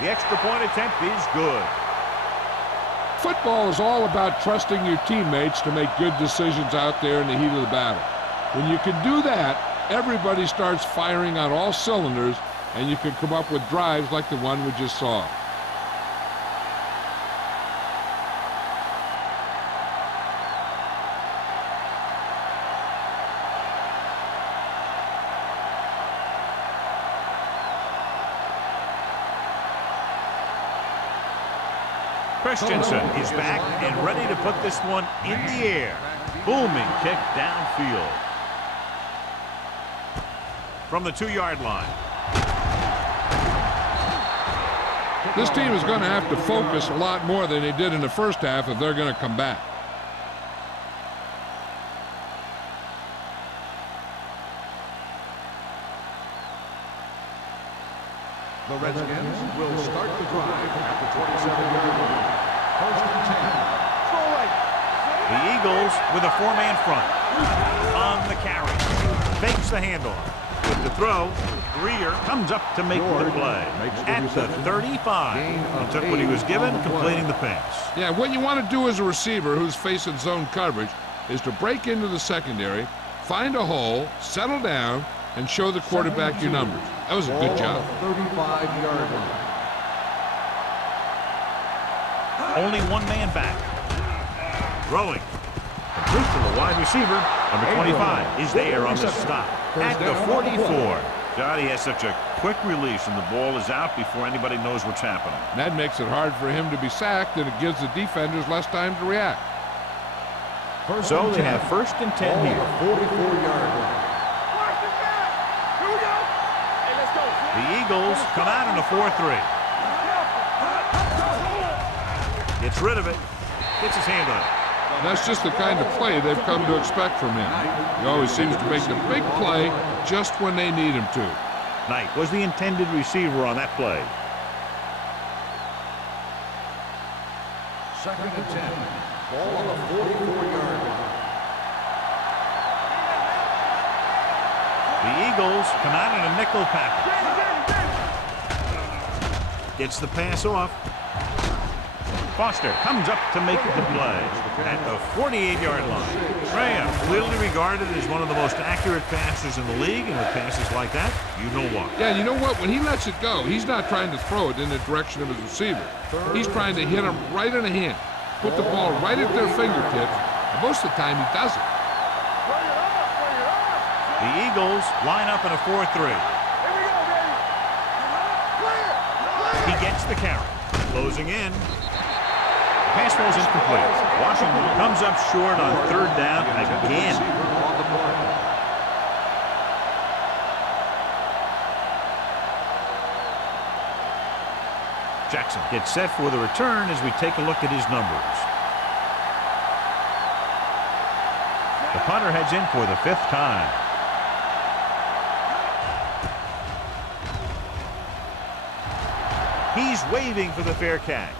The extra point attempt is good. Football is all about trusting your teammates to make good decisions out there in the heat of the battle. When you can do that, everybody starts firing on all cylinders, and you can come up with drives like the one we just saw. Christensen is back and ready to put this one in the air. Booming kick downfield. From the 2-yard line. This team is going to have to focus a lot more than they did in the first half if they're going to come back. The Redskins will start the drive at the 27-yard line. First and 10. The Eagles with a 4-man front. On the carry. Fakes the handoff. With the throw, Greer comes up to make the play. At the 35. He took what he was given, completing the pass. Yeah, what you want to do as a receiver who's facing zone coverage is to break into the secondary, find a hole, settle down, and show the quarterback your numbers. That was a good job. 35-yard line. Only one man back. Throwing. Complete to the wide receiver. Number 25 is there on the stop. At the 44. God, he has such a quick release, and the ball is out before anybody knows what's happening. That makes it hard for him to be sacked, and it gives the defenders less time to react. So they have first and 10 here. 44-yard line. The Eagles come out in a 4-3. Gets rid of it. Gets his hand on it. And that's just the kind of play they've come to expect from him. He always seems to make the big play just when they need him to. Knight was the intended receiver on that play. 2nd and 10. Ball on the 44-yard line. The Eagles come out in a nickel package. Gets the pass off. Foster comes up to make the play at the 48-yard line. Graham, clearly regarded as one of the most accurate passers in the league, and with passes like that, you know what. Yeah, you know what? When he lets it go, he's not trying to throw it in the direction of his receiver. He's trying to hit him right in the hand, put the ball right at their fingertips, and most of the time he does it. The Eagles line up in a 4-3. He gets the carry. Closing in. Pass falls incomplete. Washington comes up short on 3rd down again. Jackson gets set for the return as we take a look at his numbers. The punter heads in for the 5th time. He's waving for the fair catch.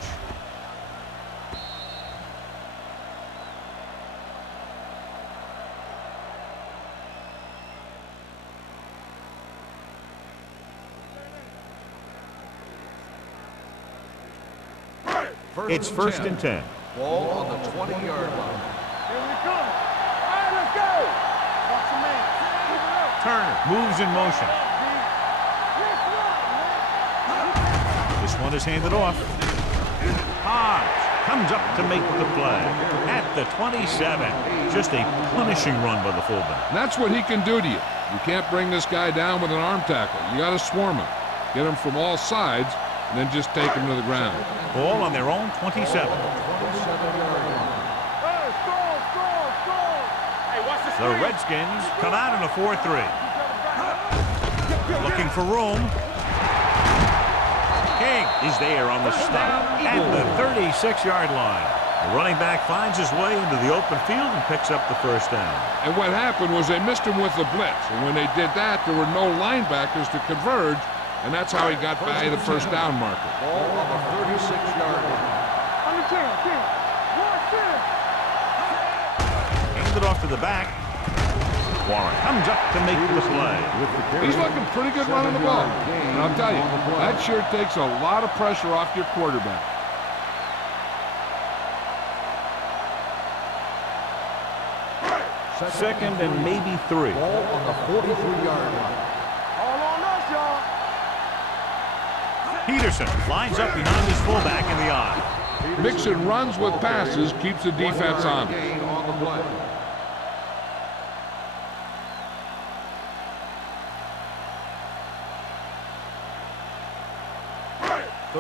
It's 1st and 10. Ball on the 20-yard line. Here we come. All right, let's go. Watch the man. Keep it up. Turner moves in motion. This one is handed off. Hodge comes up to make the play at the 27. Just a punishing run by the fullback. And that's what he can do to you. You can't bring this guy down with an arm tackle. You got to swarm him. Get him from all sides, and then just take him to the ground. Ball on their own 27. The Redskins come out in a 4-3. Looking for room. King is there on the stop at the 36-yard line. The running back finds his way into the open field and picks up the 1st down. And what happened was they missed him with the blitz. And when they did that, there were no linebackers to converge. And that's how he got by the 1st down marker. Ball on the 36-yard line. On the 10. Handed off to the back. Warren comes up to make the play. He's looking pretty good running the ball. And I'll tell you, that sure takes a lot of pressure off your quarterback. Second and maybe 3. Ball on the 43-yard line. All on us, y'all. Peterson lines up behind his fullback in the eye. Mixing runs with passes keeps the defense on. Gain on the play.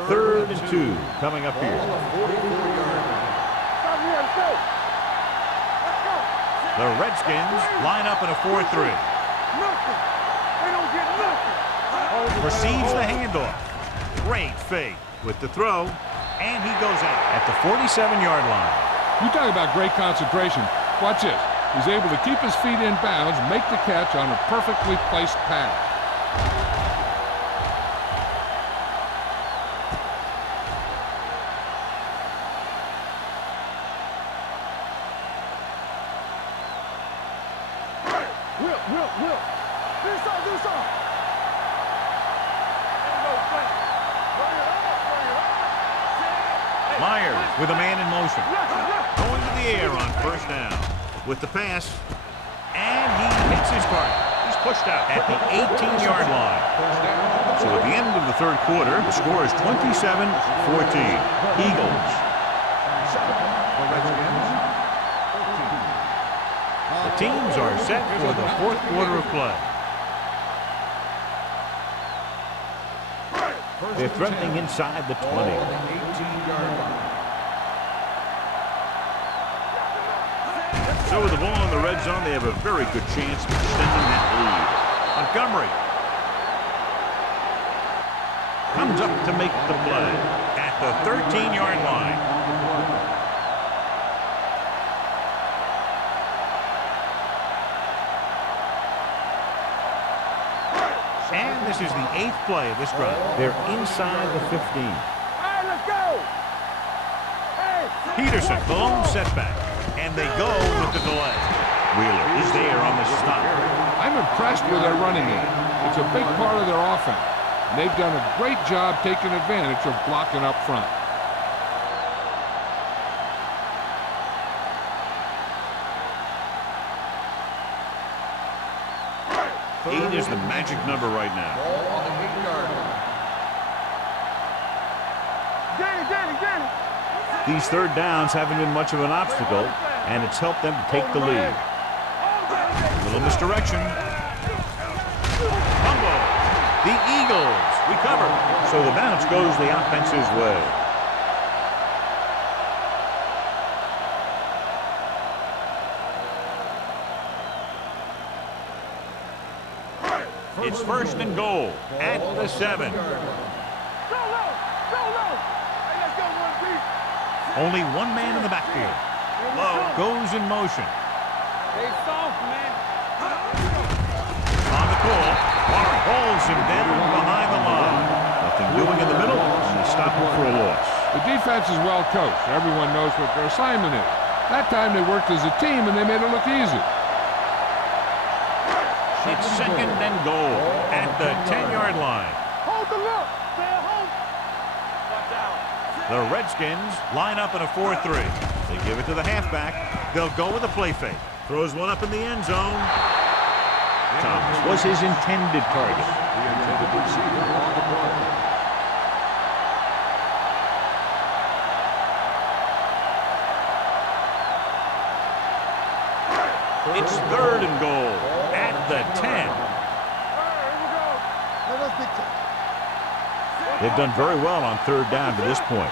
Third and 2 coming up here. On the 44-yard line. Stop here, let's go. Let's go. The Redskins line up in a 4-3. Nothing. They don't get nothing. Receives the handoff. Great fake with the throw, and he goes out at the 47-yard line. You talk about great concentration. Watch this. He's able to keep his feet in bounds, make the catch on a perfectly placed pass. Will. Do something. Myers with a man in motion. Going to the air on 1st down. With the pass. And he hits his target. He's pushed out at the 18-yard line. So at the end of the 3rd quarter, the score is 27-14. Eagles. The teams are set for the 4th quarter of play. They're threatening inside the 20. So with the ball in the red zone, they have a very good chance of extending that lead. Montgomery comes up to make the play at the 13-yard line. this is the 8th play of this drive. They're inside the 15. All right, let's go. Hey. Peterson, the lone setback. And they go with the delay. Wheeler is there on the stop. I'm impressed with their running game. It's a big part of their offense. And they've done a great job taking advantage of blocking up front. 8 is the magic number right now. Ball on the 8-yard line. Danny. These third downs haven't been much of an obstacle, and it's helped them to take the lead. Little misdirection. Fumble. The Eagles recover, so the bounce goes the offense's way. It's 1st and goal at the 7. Go low. Hey, let's go, one piece. Only one man in the backfield. Low goes in motion. Stay soft, man. On the call, Warren hauls him down behind the line. Nothing doing in the middle, and they stop him for a loss. The defense is well coached. Everyone knows what their assignment is. That time they worked as a team, and they made it look easy. It's 2nd and goal at the 10-yard line. Hold the look. Stay at home. Watch out. The Redskins line up in a 4-3. They give it to the halfback. They'll go with a play fake. Throws one up in the end zone. Thomas was his intended target. The intended receiver on the play. It's 3rd and goal at the 10. All right, here we go. Let us get you. They've done very well on 3rd down to this point.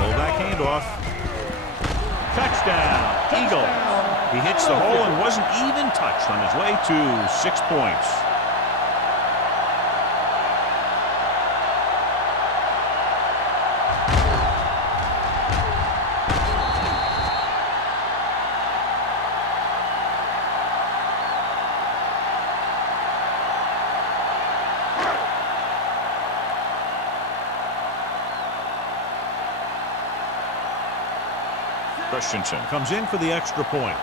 Roll back handoff. Touchdown, Eagles. He hits the hole and wasn't even touched on his way to 6 points. Christensen comes in for the extra point.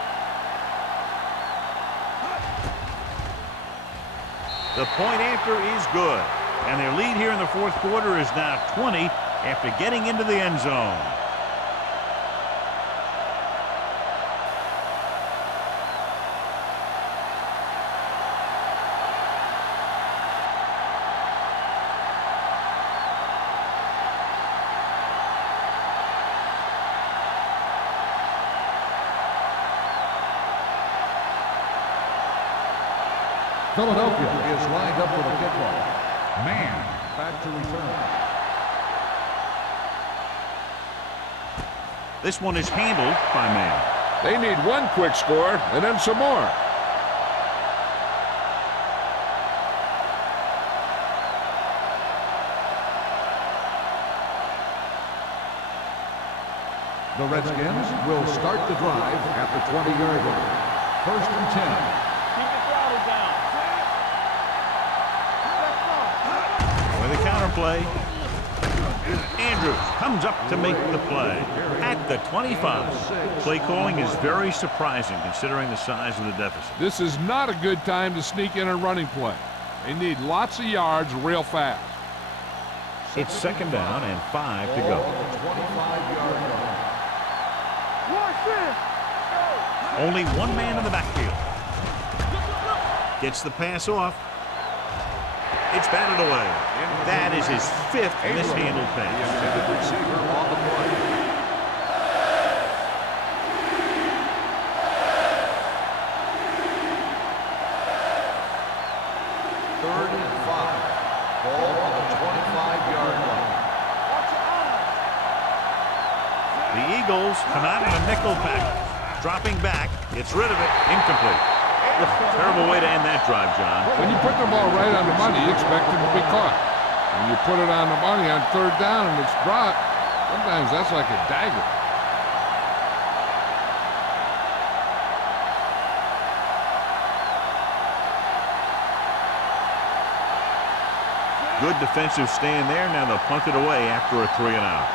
The point after is good, and their lead here in the 4th quarter is now 20 after getting into the end zone. Philadelphia is lined up with a kickoff. Man back to return. This one is handled by Man. They need one quick score and then some more. The Redskins will start the drive at the 20-yard line. 1st and 10. Keep the throttle down. With a counterplay. Andrews comes up to make the play at the 25. Play calling is very surprising considering the size of the deficit. This is not a good time to sneak in a running play. They need lots of yards real fast. It's 2nd down and 5 to go. On the 25-yard line. Watch this. Only one man in the backfield. Gets the pass off. It's batted away. That is his 5th mishandled The pass. intended receiver on the play. Third and 5. Ball on the 25-yard line. Watch your eyes. The Eagles come out in a nickel package. Dropping back. Gets rid of it. Incomplete. Terrible way to end that drive, John. When you put the ball right on the money, you expect it to be caught. When you put it on the money on 3rd down and it's dropped, sometimes that's like a dagger. Good defensive stand there. Now they'll punt it away after a 3-and-out.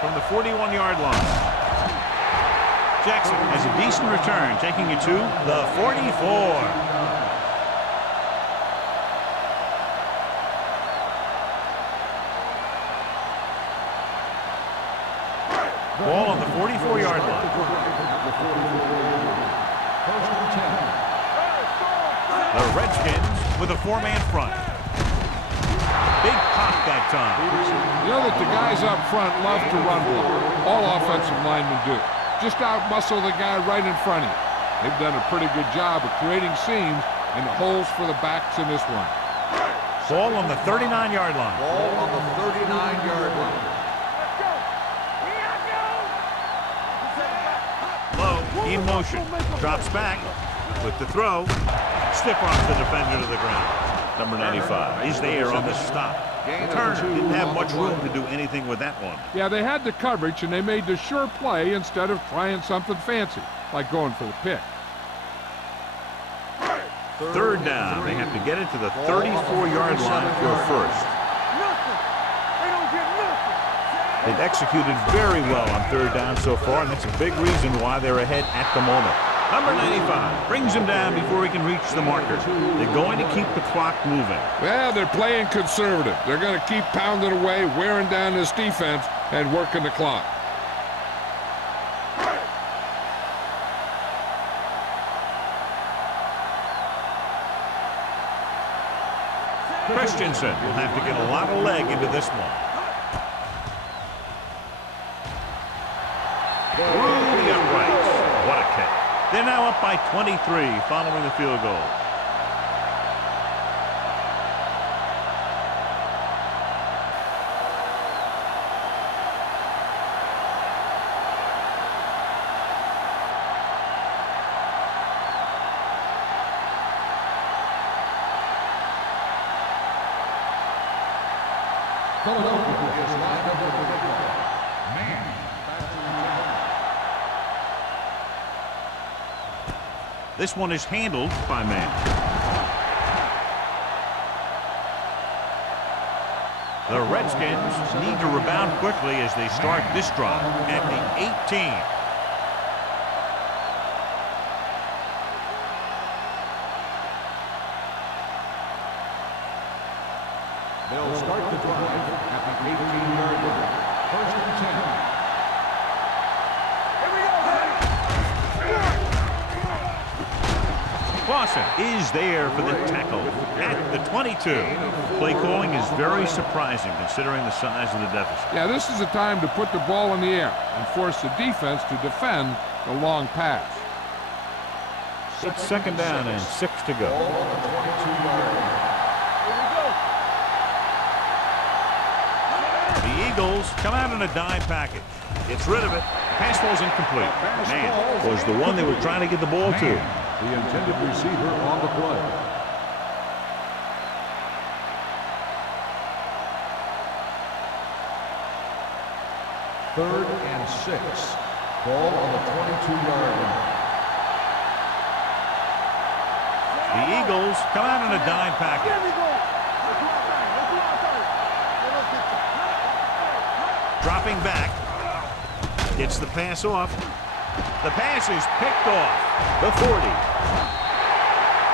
From the 41-yard line, Jackson has a decent return, taking it to the 44. Ball on the 44-yard line. The Redskins with a 4-man front. Big pop that time. You know that the guys up front love to run block. All offensive linemen do. Just out-muscle the guy right in front of you. They've done a pretty good job of creating seams and holes for the backs in this one. Ball on the 39-yard line. Ball on the 39-yard line. In motion, drops back with the throw, stiff arms the defender to the ground. Number 95 is there on the stop. Turner didn't have much room to do anything with that one. Yeah, they had the coverage and they made the sure play instead of trying something fancy, like going for the pick. Third down, they have to get it to the 34-yard line for a first. They've executed very well on third down so far, and that's a big reason why they're ahead at the moment. Number 95 brings him down before he can reach the marker. They're going to keep the clock moving. Well, they're playing conservative. They're going to keep pounding away, wearing down this defense, and working the clock. Christensen will have to get a lot of leg into this one. Through the uprights. What a kick. They're now up by 23 following the field goal. Philadelphia is lined up with the football. Man. This one is handled by man. The Redskins need to rebound quickly as they start this drive at the 18. They'll start the drive at the 18-yard line. First and 10. Clausen is there for the tackle at the 22. Play calling is very surprising considering the size of the deficit. Yeah, this is the time to put the ball in the air and force the defense to defend the long pass. It's second down and 6 to go. Ball on the 22-yard line. The Eagles come out in a dime package. Gets rid of it. Pass ball's incomplete. Man was the one they were trying to get the ball to. The intended receiver on the play. Third and 6. Ball on the 22-yard line. The Eagles come out in a dime package. Dropping back. Gets the pass off. The pass is picked off. The 40.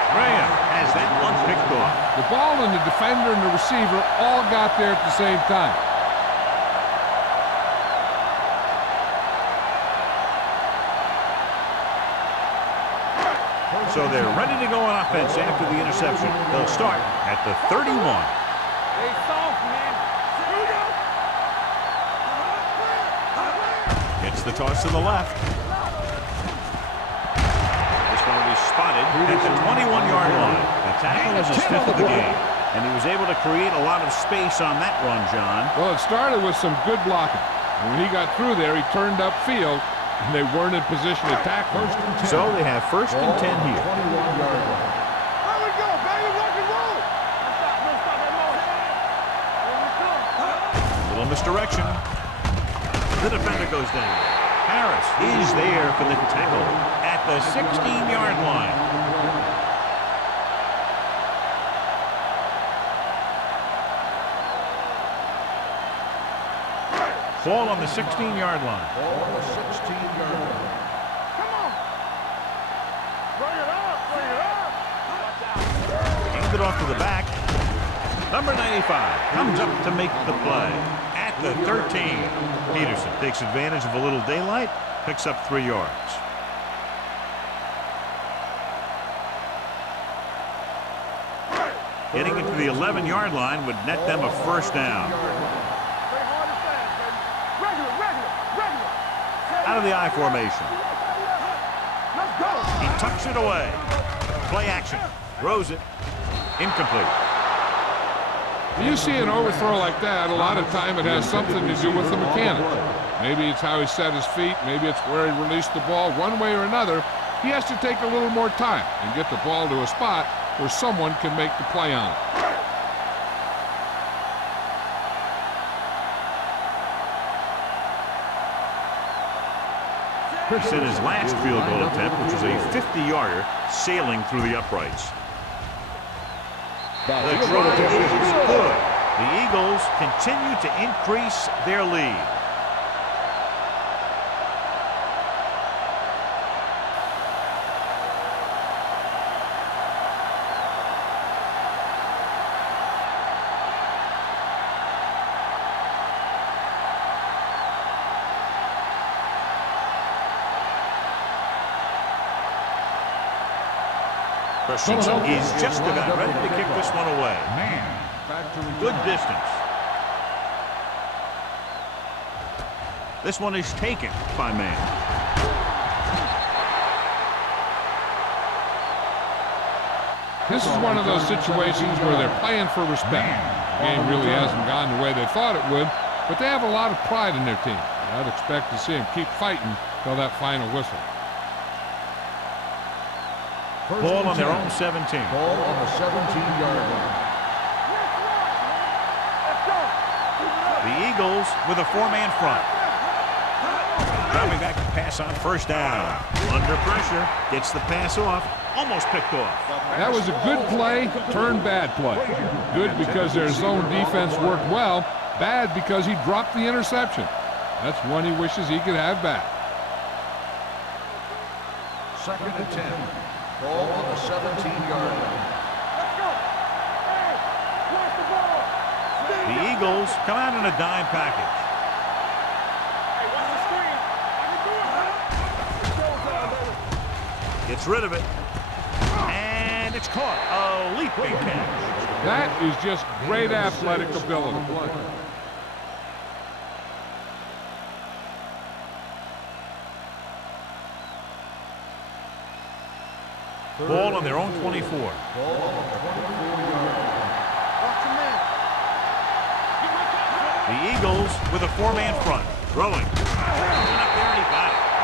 Graham has that one picked off. The ball and the defender and the receiver all got there at the same time. So they're ready to go on offense after the interception. They'll start at the 31. Hey, soft, man. Gets the toss to the left. This one will be spotted at the 21-yard line. The tackle was his fifth of the game, and he was able to create a lot of space on that run, John. Well, it started with some good blocking. And when he got through there, he turned upfield, and they weren't in position to tackle. So they have first and 10 here. 21-yard line. There we go, baby, rock and roll. Little misdirection. The defender goes down. Harris is there for the tackle at the 16-yard line. Ball on the 16-yard line. Ball on the 16-yard line. Come on. Bring it up. Bring it up. Hand it off to the back. Number 95 comes up to make the play at the 13. Peterson takes advantage of a little daylight, picks up 3 yards. Getting it to the 11-yard line would net them a first down. Stay hard and fast, baby. Regular. Out of the I formation. Let's go. He tucks it away. Play action. Throws it. Incomplete. You see an overthrow like that, a lot of time it has something to do with the mechanic. Maybe it's how he set his feet. Maybe it's where he released the ball. One way or another, he has to take a little more time and get the ball to a spot where someone can make the play on it. In his last field goal attempt, which was a 50-yarder, sailing through the uprights. The drive is good. The Eagles continue to increase their lead. Christensen is just about ready to kick this one away. Good distance. This one is taken by man. This is one of those situations where they're playing for respect. The game really hasn't gone the way they thought it would, but they have a lot of pride in their team. I'd expect to see them keep fighting till that final whistle. Ball on their own 17. Ball on the 17-yard line. The Eagles with a 4-man front. Driving back to pass on first down. Under pressure, gets the pass off, almost picked off. That was a good play, turned bad play. Good because their zone defense worked well, bad because he dropped the interception. That's one he wishes he could have back. 2nd and 10. Ball on the 17-yard line. The Eagles come out in a dime package. Gets rid of it. And it's caught. A leaping catch. That is just great athletic ability. Ball on their own 24. Ball on the 24-yard line. The Eagles with a 4-man front. Throwing.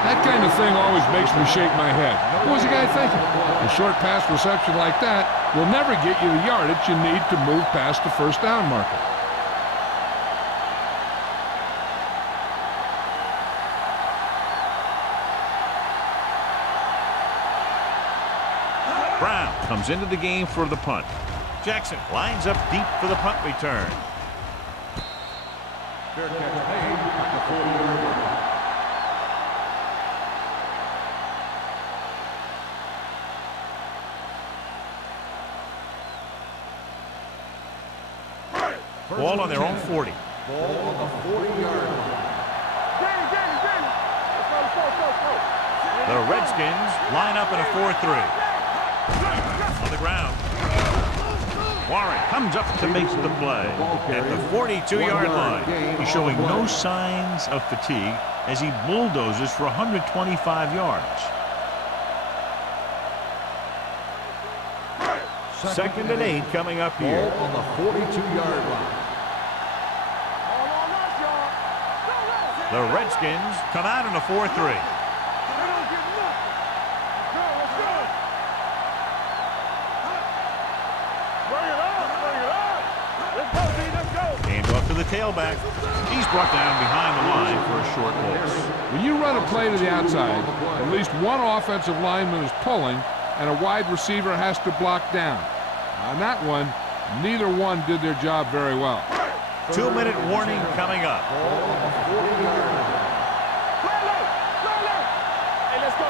That kind of thing always makes me shake my head. What was the guy thinking? A short pass reception like that will never get you the yardage you need to move past the first down marker. Brown comes into the game for the punt. Jackson lines up deep for the punt return. Fair catch made at the 40-yard line. Ball on their own 40. Ball on the 40-yard line. The Redskins line up in a 4-3. On the ground. Warren comes up to make the play at the 42-yard line. He's showing no signs of fatigue as he bulldozes for 125 yards. 2nd and 8 coming up here. Ball on the 42-yard line. The Redskins come out in a 4-3. Hand off to the the tailback. He's brought down behind the line for a short loss. When you run a play to the outside, at least one offensive lineman is pulling, and a wide receiver has to block down. On that one, neither one did their job very well. 2-minute warning coming up. Hey, let's go.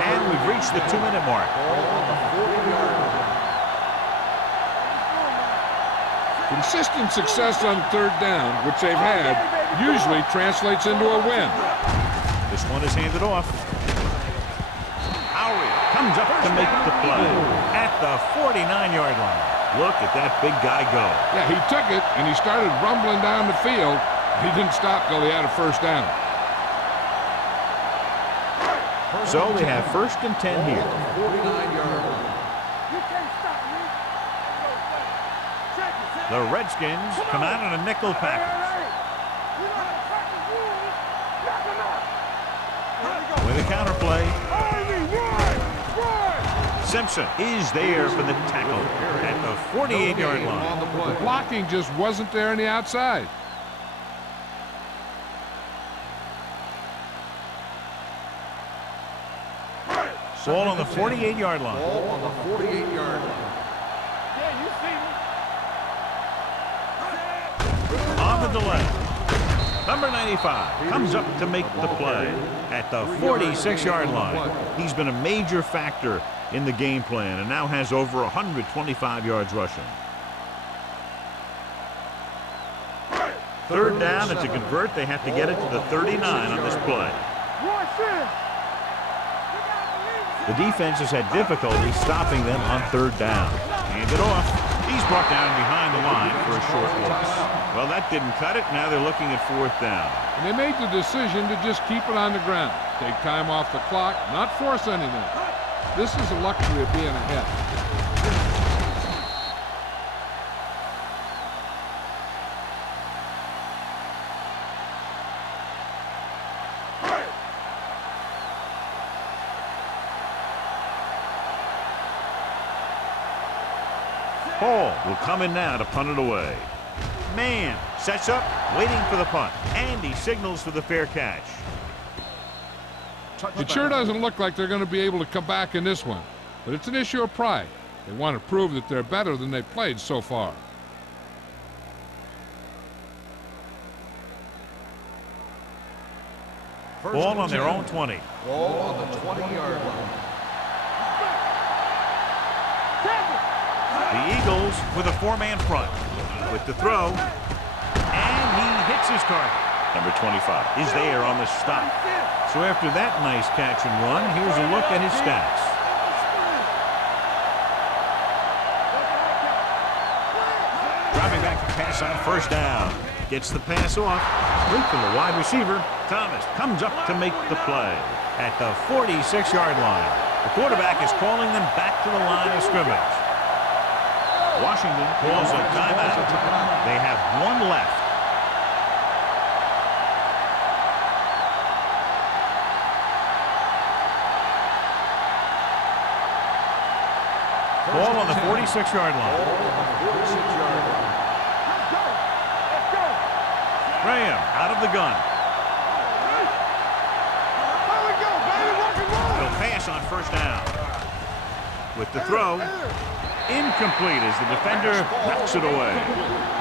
And we've reached the 2-minute mark. Consistent success on third down, which they've had, usually translates into a win. This one is handed off. Howie comes up to make the play at the 49-yard line. Look at that big guy go. Yeah, he took it, and he started rumbling down the field. He didn't stop till he had a first down. So they have 1st and 10 here. 49-yard line. You can't stop me. Check it. The Redskins come out in a nickel package. You know how to practice rules. Knock him out. Here we go. With a counterplay, Army, run! Simpson is there for the tackle at the 48-yard line. On the play. Blocking just wasn't there on the outside. Ball on the 48-yard line. Ball on the 48-yard line. Yeah, you see me. On the delay. Number 95 comes up to make the play at the 46-yard line. He's been a major factor in the game plan and now has over 125 yards rushing. 3rd down, and to convert, they have to get it to the 39 on this play. Watch this. The defense has had difficulty stopping them on 3rd down. Handed off. He's brought down behind the line for a short loss. Well, that didn't cut it. Now they're looking at 4th down. And they made the decision to just keep it on the ground. Take time off the clock, not force anything. This is the luxury of being ahead. Hall will come in now to punt it away. Man sets up, waiting for the punt, and he signals for the fair catch. It sure doesn't look like they're going to be able to come back in this one, but it's an issue of pride. They want to prove that they're better than they've played so far. Ball on their own 20. Ball on the 20-yard line. The Eagles with a 4-man front. With the throw, and he hits his target. Number 25 is there on the stop. So after that nice catch and run, here's a look at his stats. Dropping back to pass on 1st down. Gets the pass off. Right from the wide receiver. Thomas comes up to make the play at the 46-yard line. The quarterback is calling them back to the line of scrimmage. Washington calls a timeout. They have 1 left. Ball on the 46-yard line. Graham out of the gun. He'll pass on 1st down. With the throw, incomplete as the defender knocks it away.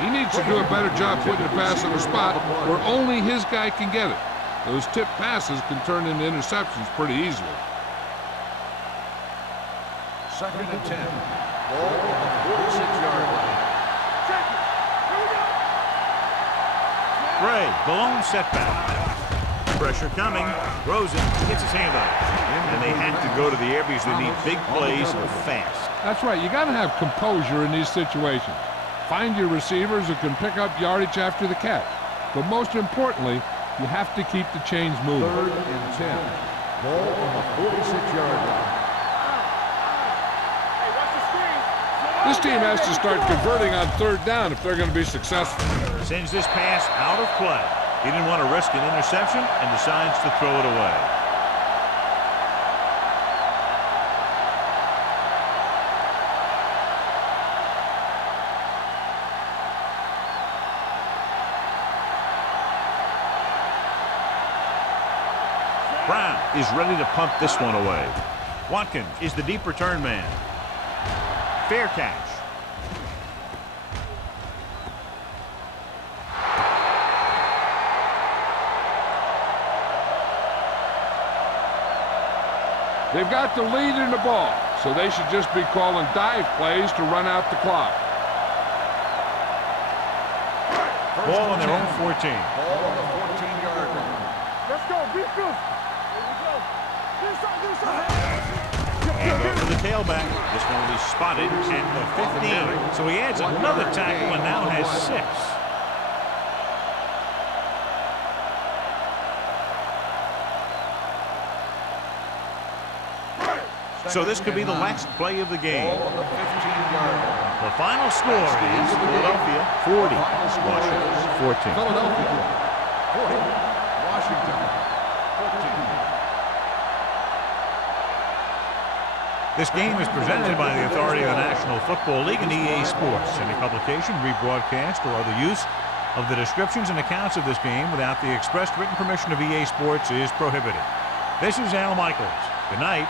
He needs to do a better job putting the pass in a spot where only his guy can get it. Those tip passes can turn into interceptions pretty easily. 2nd and 10. Ball on the 46-yard line. Gray, the lone setback. Pressure coming. Rosen gets his hand on it. And they have to go to the air because they need big plays fast. That's right. You got to have composure in these situations. Find your receivers who can pick up yardage after the catch. But most importantly, you have to keep the chains moving. 3rd and 10. Ball on the 46-yard line. This team has to start converting on 3rd down if they're going to be successful. Sends this pass out of play. He didn't want to risk an interception and decides to throw it away. Brown is ready to punt this one away. Watkins is the deep return man. Fair catch. They've got the lead in the ball, so they should just be calling dive plays to run out the clock. Ball on their own 14. Ball on the 14-yard line. Let's go. Beat this. Here we go. This side. And over the tailback. This one will be spotted at the 15. So he adds another tackle and now has 6. So this could be the last play of the game. Ball on the 15-yard line. The final score is Philadelphia 40, Washington 14. Philadelphia 40, Washington 14. This game is presented by the authority of the National Football League and EA Sports. Any publication, rebroadcast, or other use of the descriptions and accounts of this game without the expressed written permission of EA Sports is prohibited. This is Al Michaels. Good night.